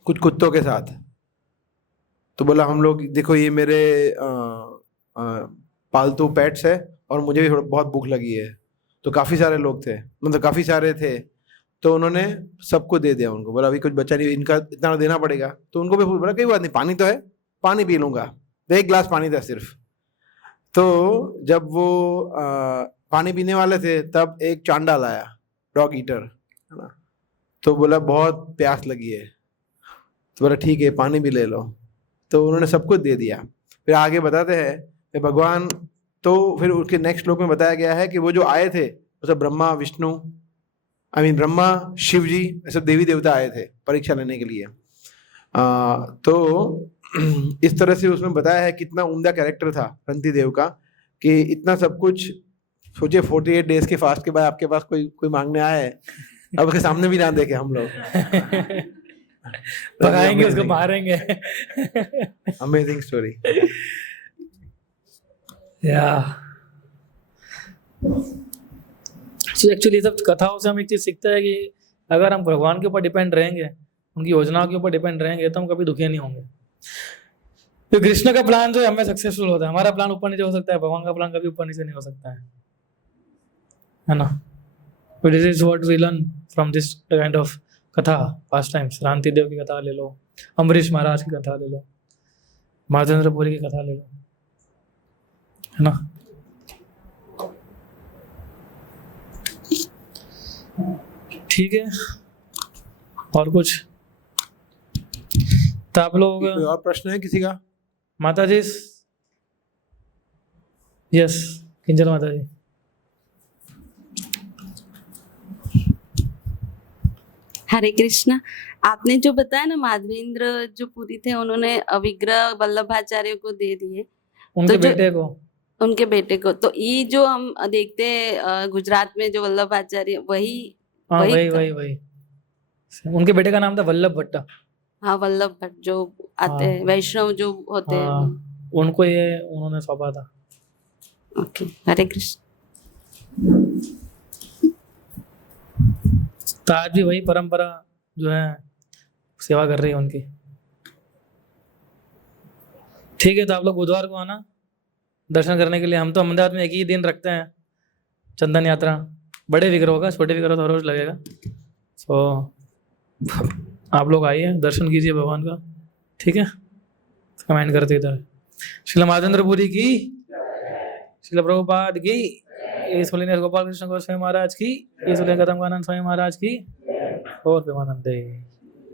कुछ कुत्तों के साथ, तो बोला हम लोग देखो ये मेरे पालतू पेट्स है और मुझे भी बहुत भूख लगी है। तो काफ़ी सारे लोग थे, मतलब काफ़ी सारे थे, तो उन्होंने सबको दे दिया उनको, बोला अभी कुछ बचा नहीं, इनका इतना देना पड़ेगा। तो उनको भी बोला कोई बात नहीं, पानी तो है, पानी पी लूँगा। तो एक गिलास पानी था सिर्फ। तो जब वो पानी पीने वाले थे तब एक चांडाल आया, डॉग ईटर, है ना, तो बोला बहुत प्यास लगी है, तो बोला ठीक है पानी भी ले लो। तो उन्होंने सबको दे दिया। फिर आगे बताते हैं कि भगवान, तो फिर उसके नेक्स्ट श्लोक में बताया गया है कि वो जो आए थे वो सब ब्रह्मा विष्णु, ब्रह्मा शिव जी, सब देवी देवता आए थे परीक्षा लेने के लिए। तो इस तरह से उसमें बताया है कितना उम्दा कैरेक्टर था रणतीदेव का, कि इतना सब कुछ सोचिए 48 डेज के फास्ट के बाद आपके पास कोई मांगने आया है, अब उसके सामने भी ना देखे हम लोग पकाएंगे उसको, मारेंगे। Amazing story. या एक्चुअली सब कथाओं से हम एक चीज सीखते हैं कि अगर हम भगवान के ऊपर डिपेंड रहेंगे, उनकी योजनाओं के ऊपर डिपेंड रहेंगे, तो हम कभी दुखी नहीं होंगे। तो कृष्ण का प्लान जो है हमें सक्सेसफुल होता है, हमारा प्लान ऊपर नीचे हो सकता है, भगवान का प्लान कभी ऊपर नीचे नहीं हो सकता है ना। तो this is what we learn from this kind of कथा, पास्ट टाइम्स। रणतीदेव की कथा ले लो, अम्बरीश महाराज की कथा ले लो, माधवेंद्रपुरी की कथा ले लो, है ना। ठीक है, और कुछ तो आप लोग, कोई और प्रश्न है किसी का? माता जी? यस, किंजल माता जी। हरे कृष्णा। आपने जो बताया ना, माधवेंद्र जो पुरी थे उन्होंने अविग्रह वल्लभाचार्य को दे दिए, उनके तो जो- बेटे को, उनके बेटे को। तो ये जो हम देखते हैं गुजरात में जो वल्लभाचार्य, वही हाँ वही वही तो- वही वही उनके बेटे का नाम था वल्लभ भट्ट। हाँ, वल्लभ भट्ट जो आते हैं, हाँ। वैष्णव जो होते हैं। हाँ, उनको ये उन्होंने सौंपा था। ओके, हरे कृष्ण। तो आज भी वही परंपरा जो है सेवा कर रही है उनकी। ठीक है, तो आप लोग बुधवार को आना दर्शन करने के लिए। हम तो अहमदाबाद में एक ही दिन रखते हैं चंदन यात्रा, बड़े विग्रह होगा, छोटे विग्रह तो हर रोज लगेगा। तो आप लोग आइए, दर्शन कीजिए भगवान का, ठीक है। कमेंट करते इधर। श्रील माधवेंद्रपुरी की, श्रील प्रभुपाद की, इस गोपाल कृष्ण गोस्वामी महाराज की, इस कदम कानन स्वामी महाराज की, और प्रेमानंद।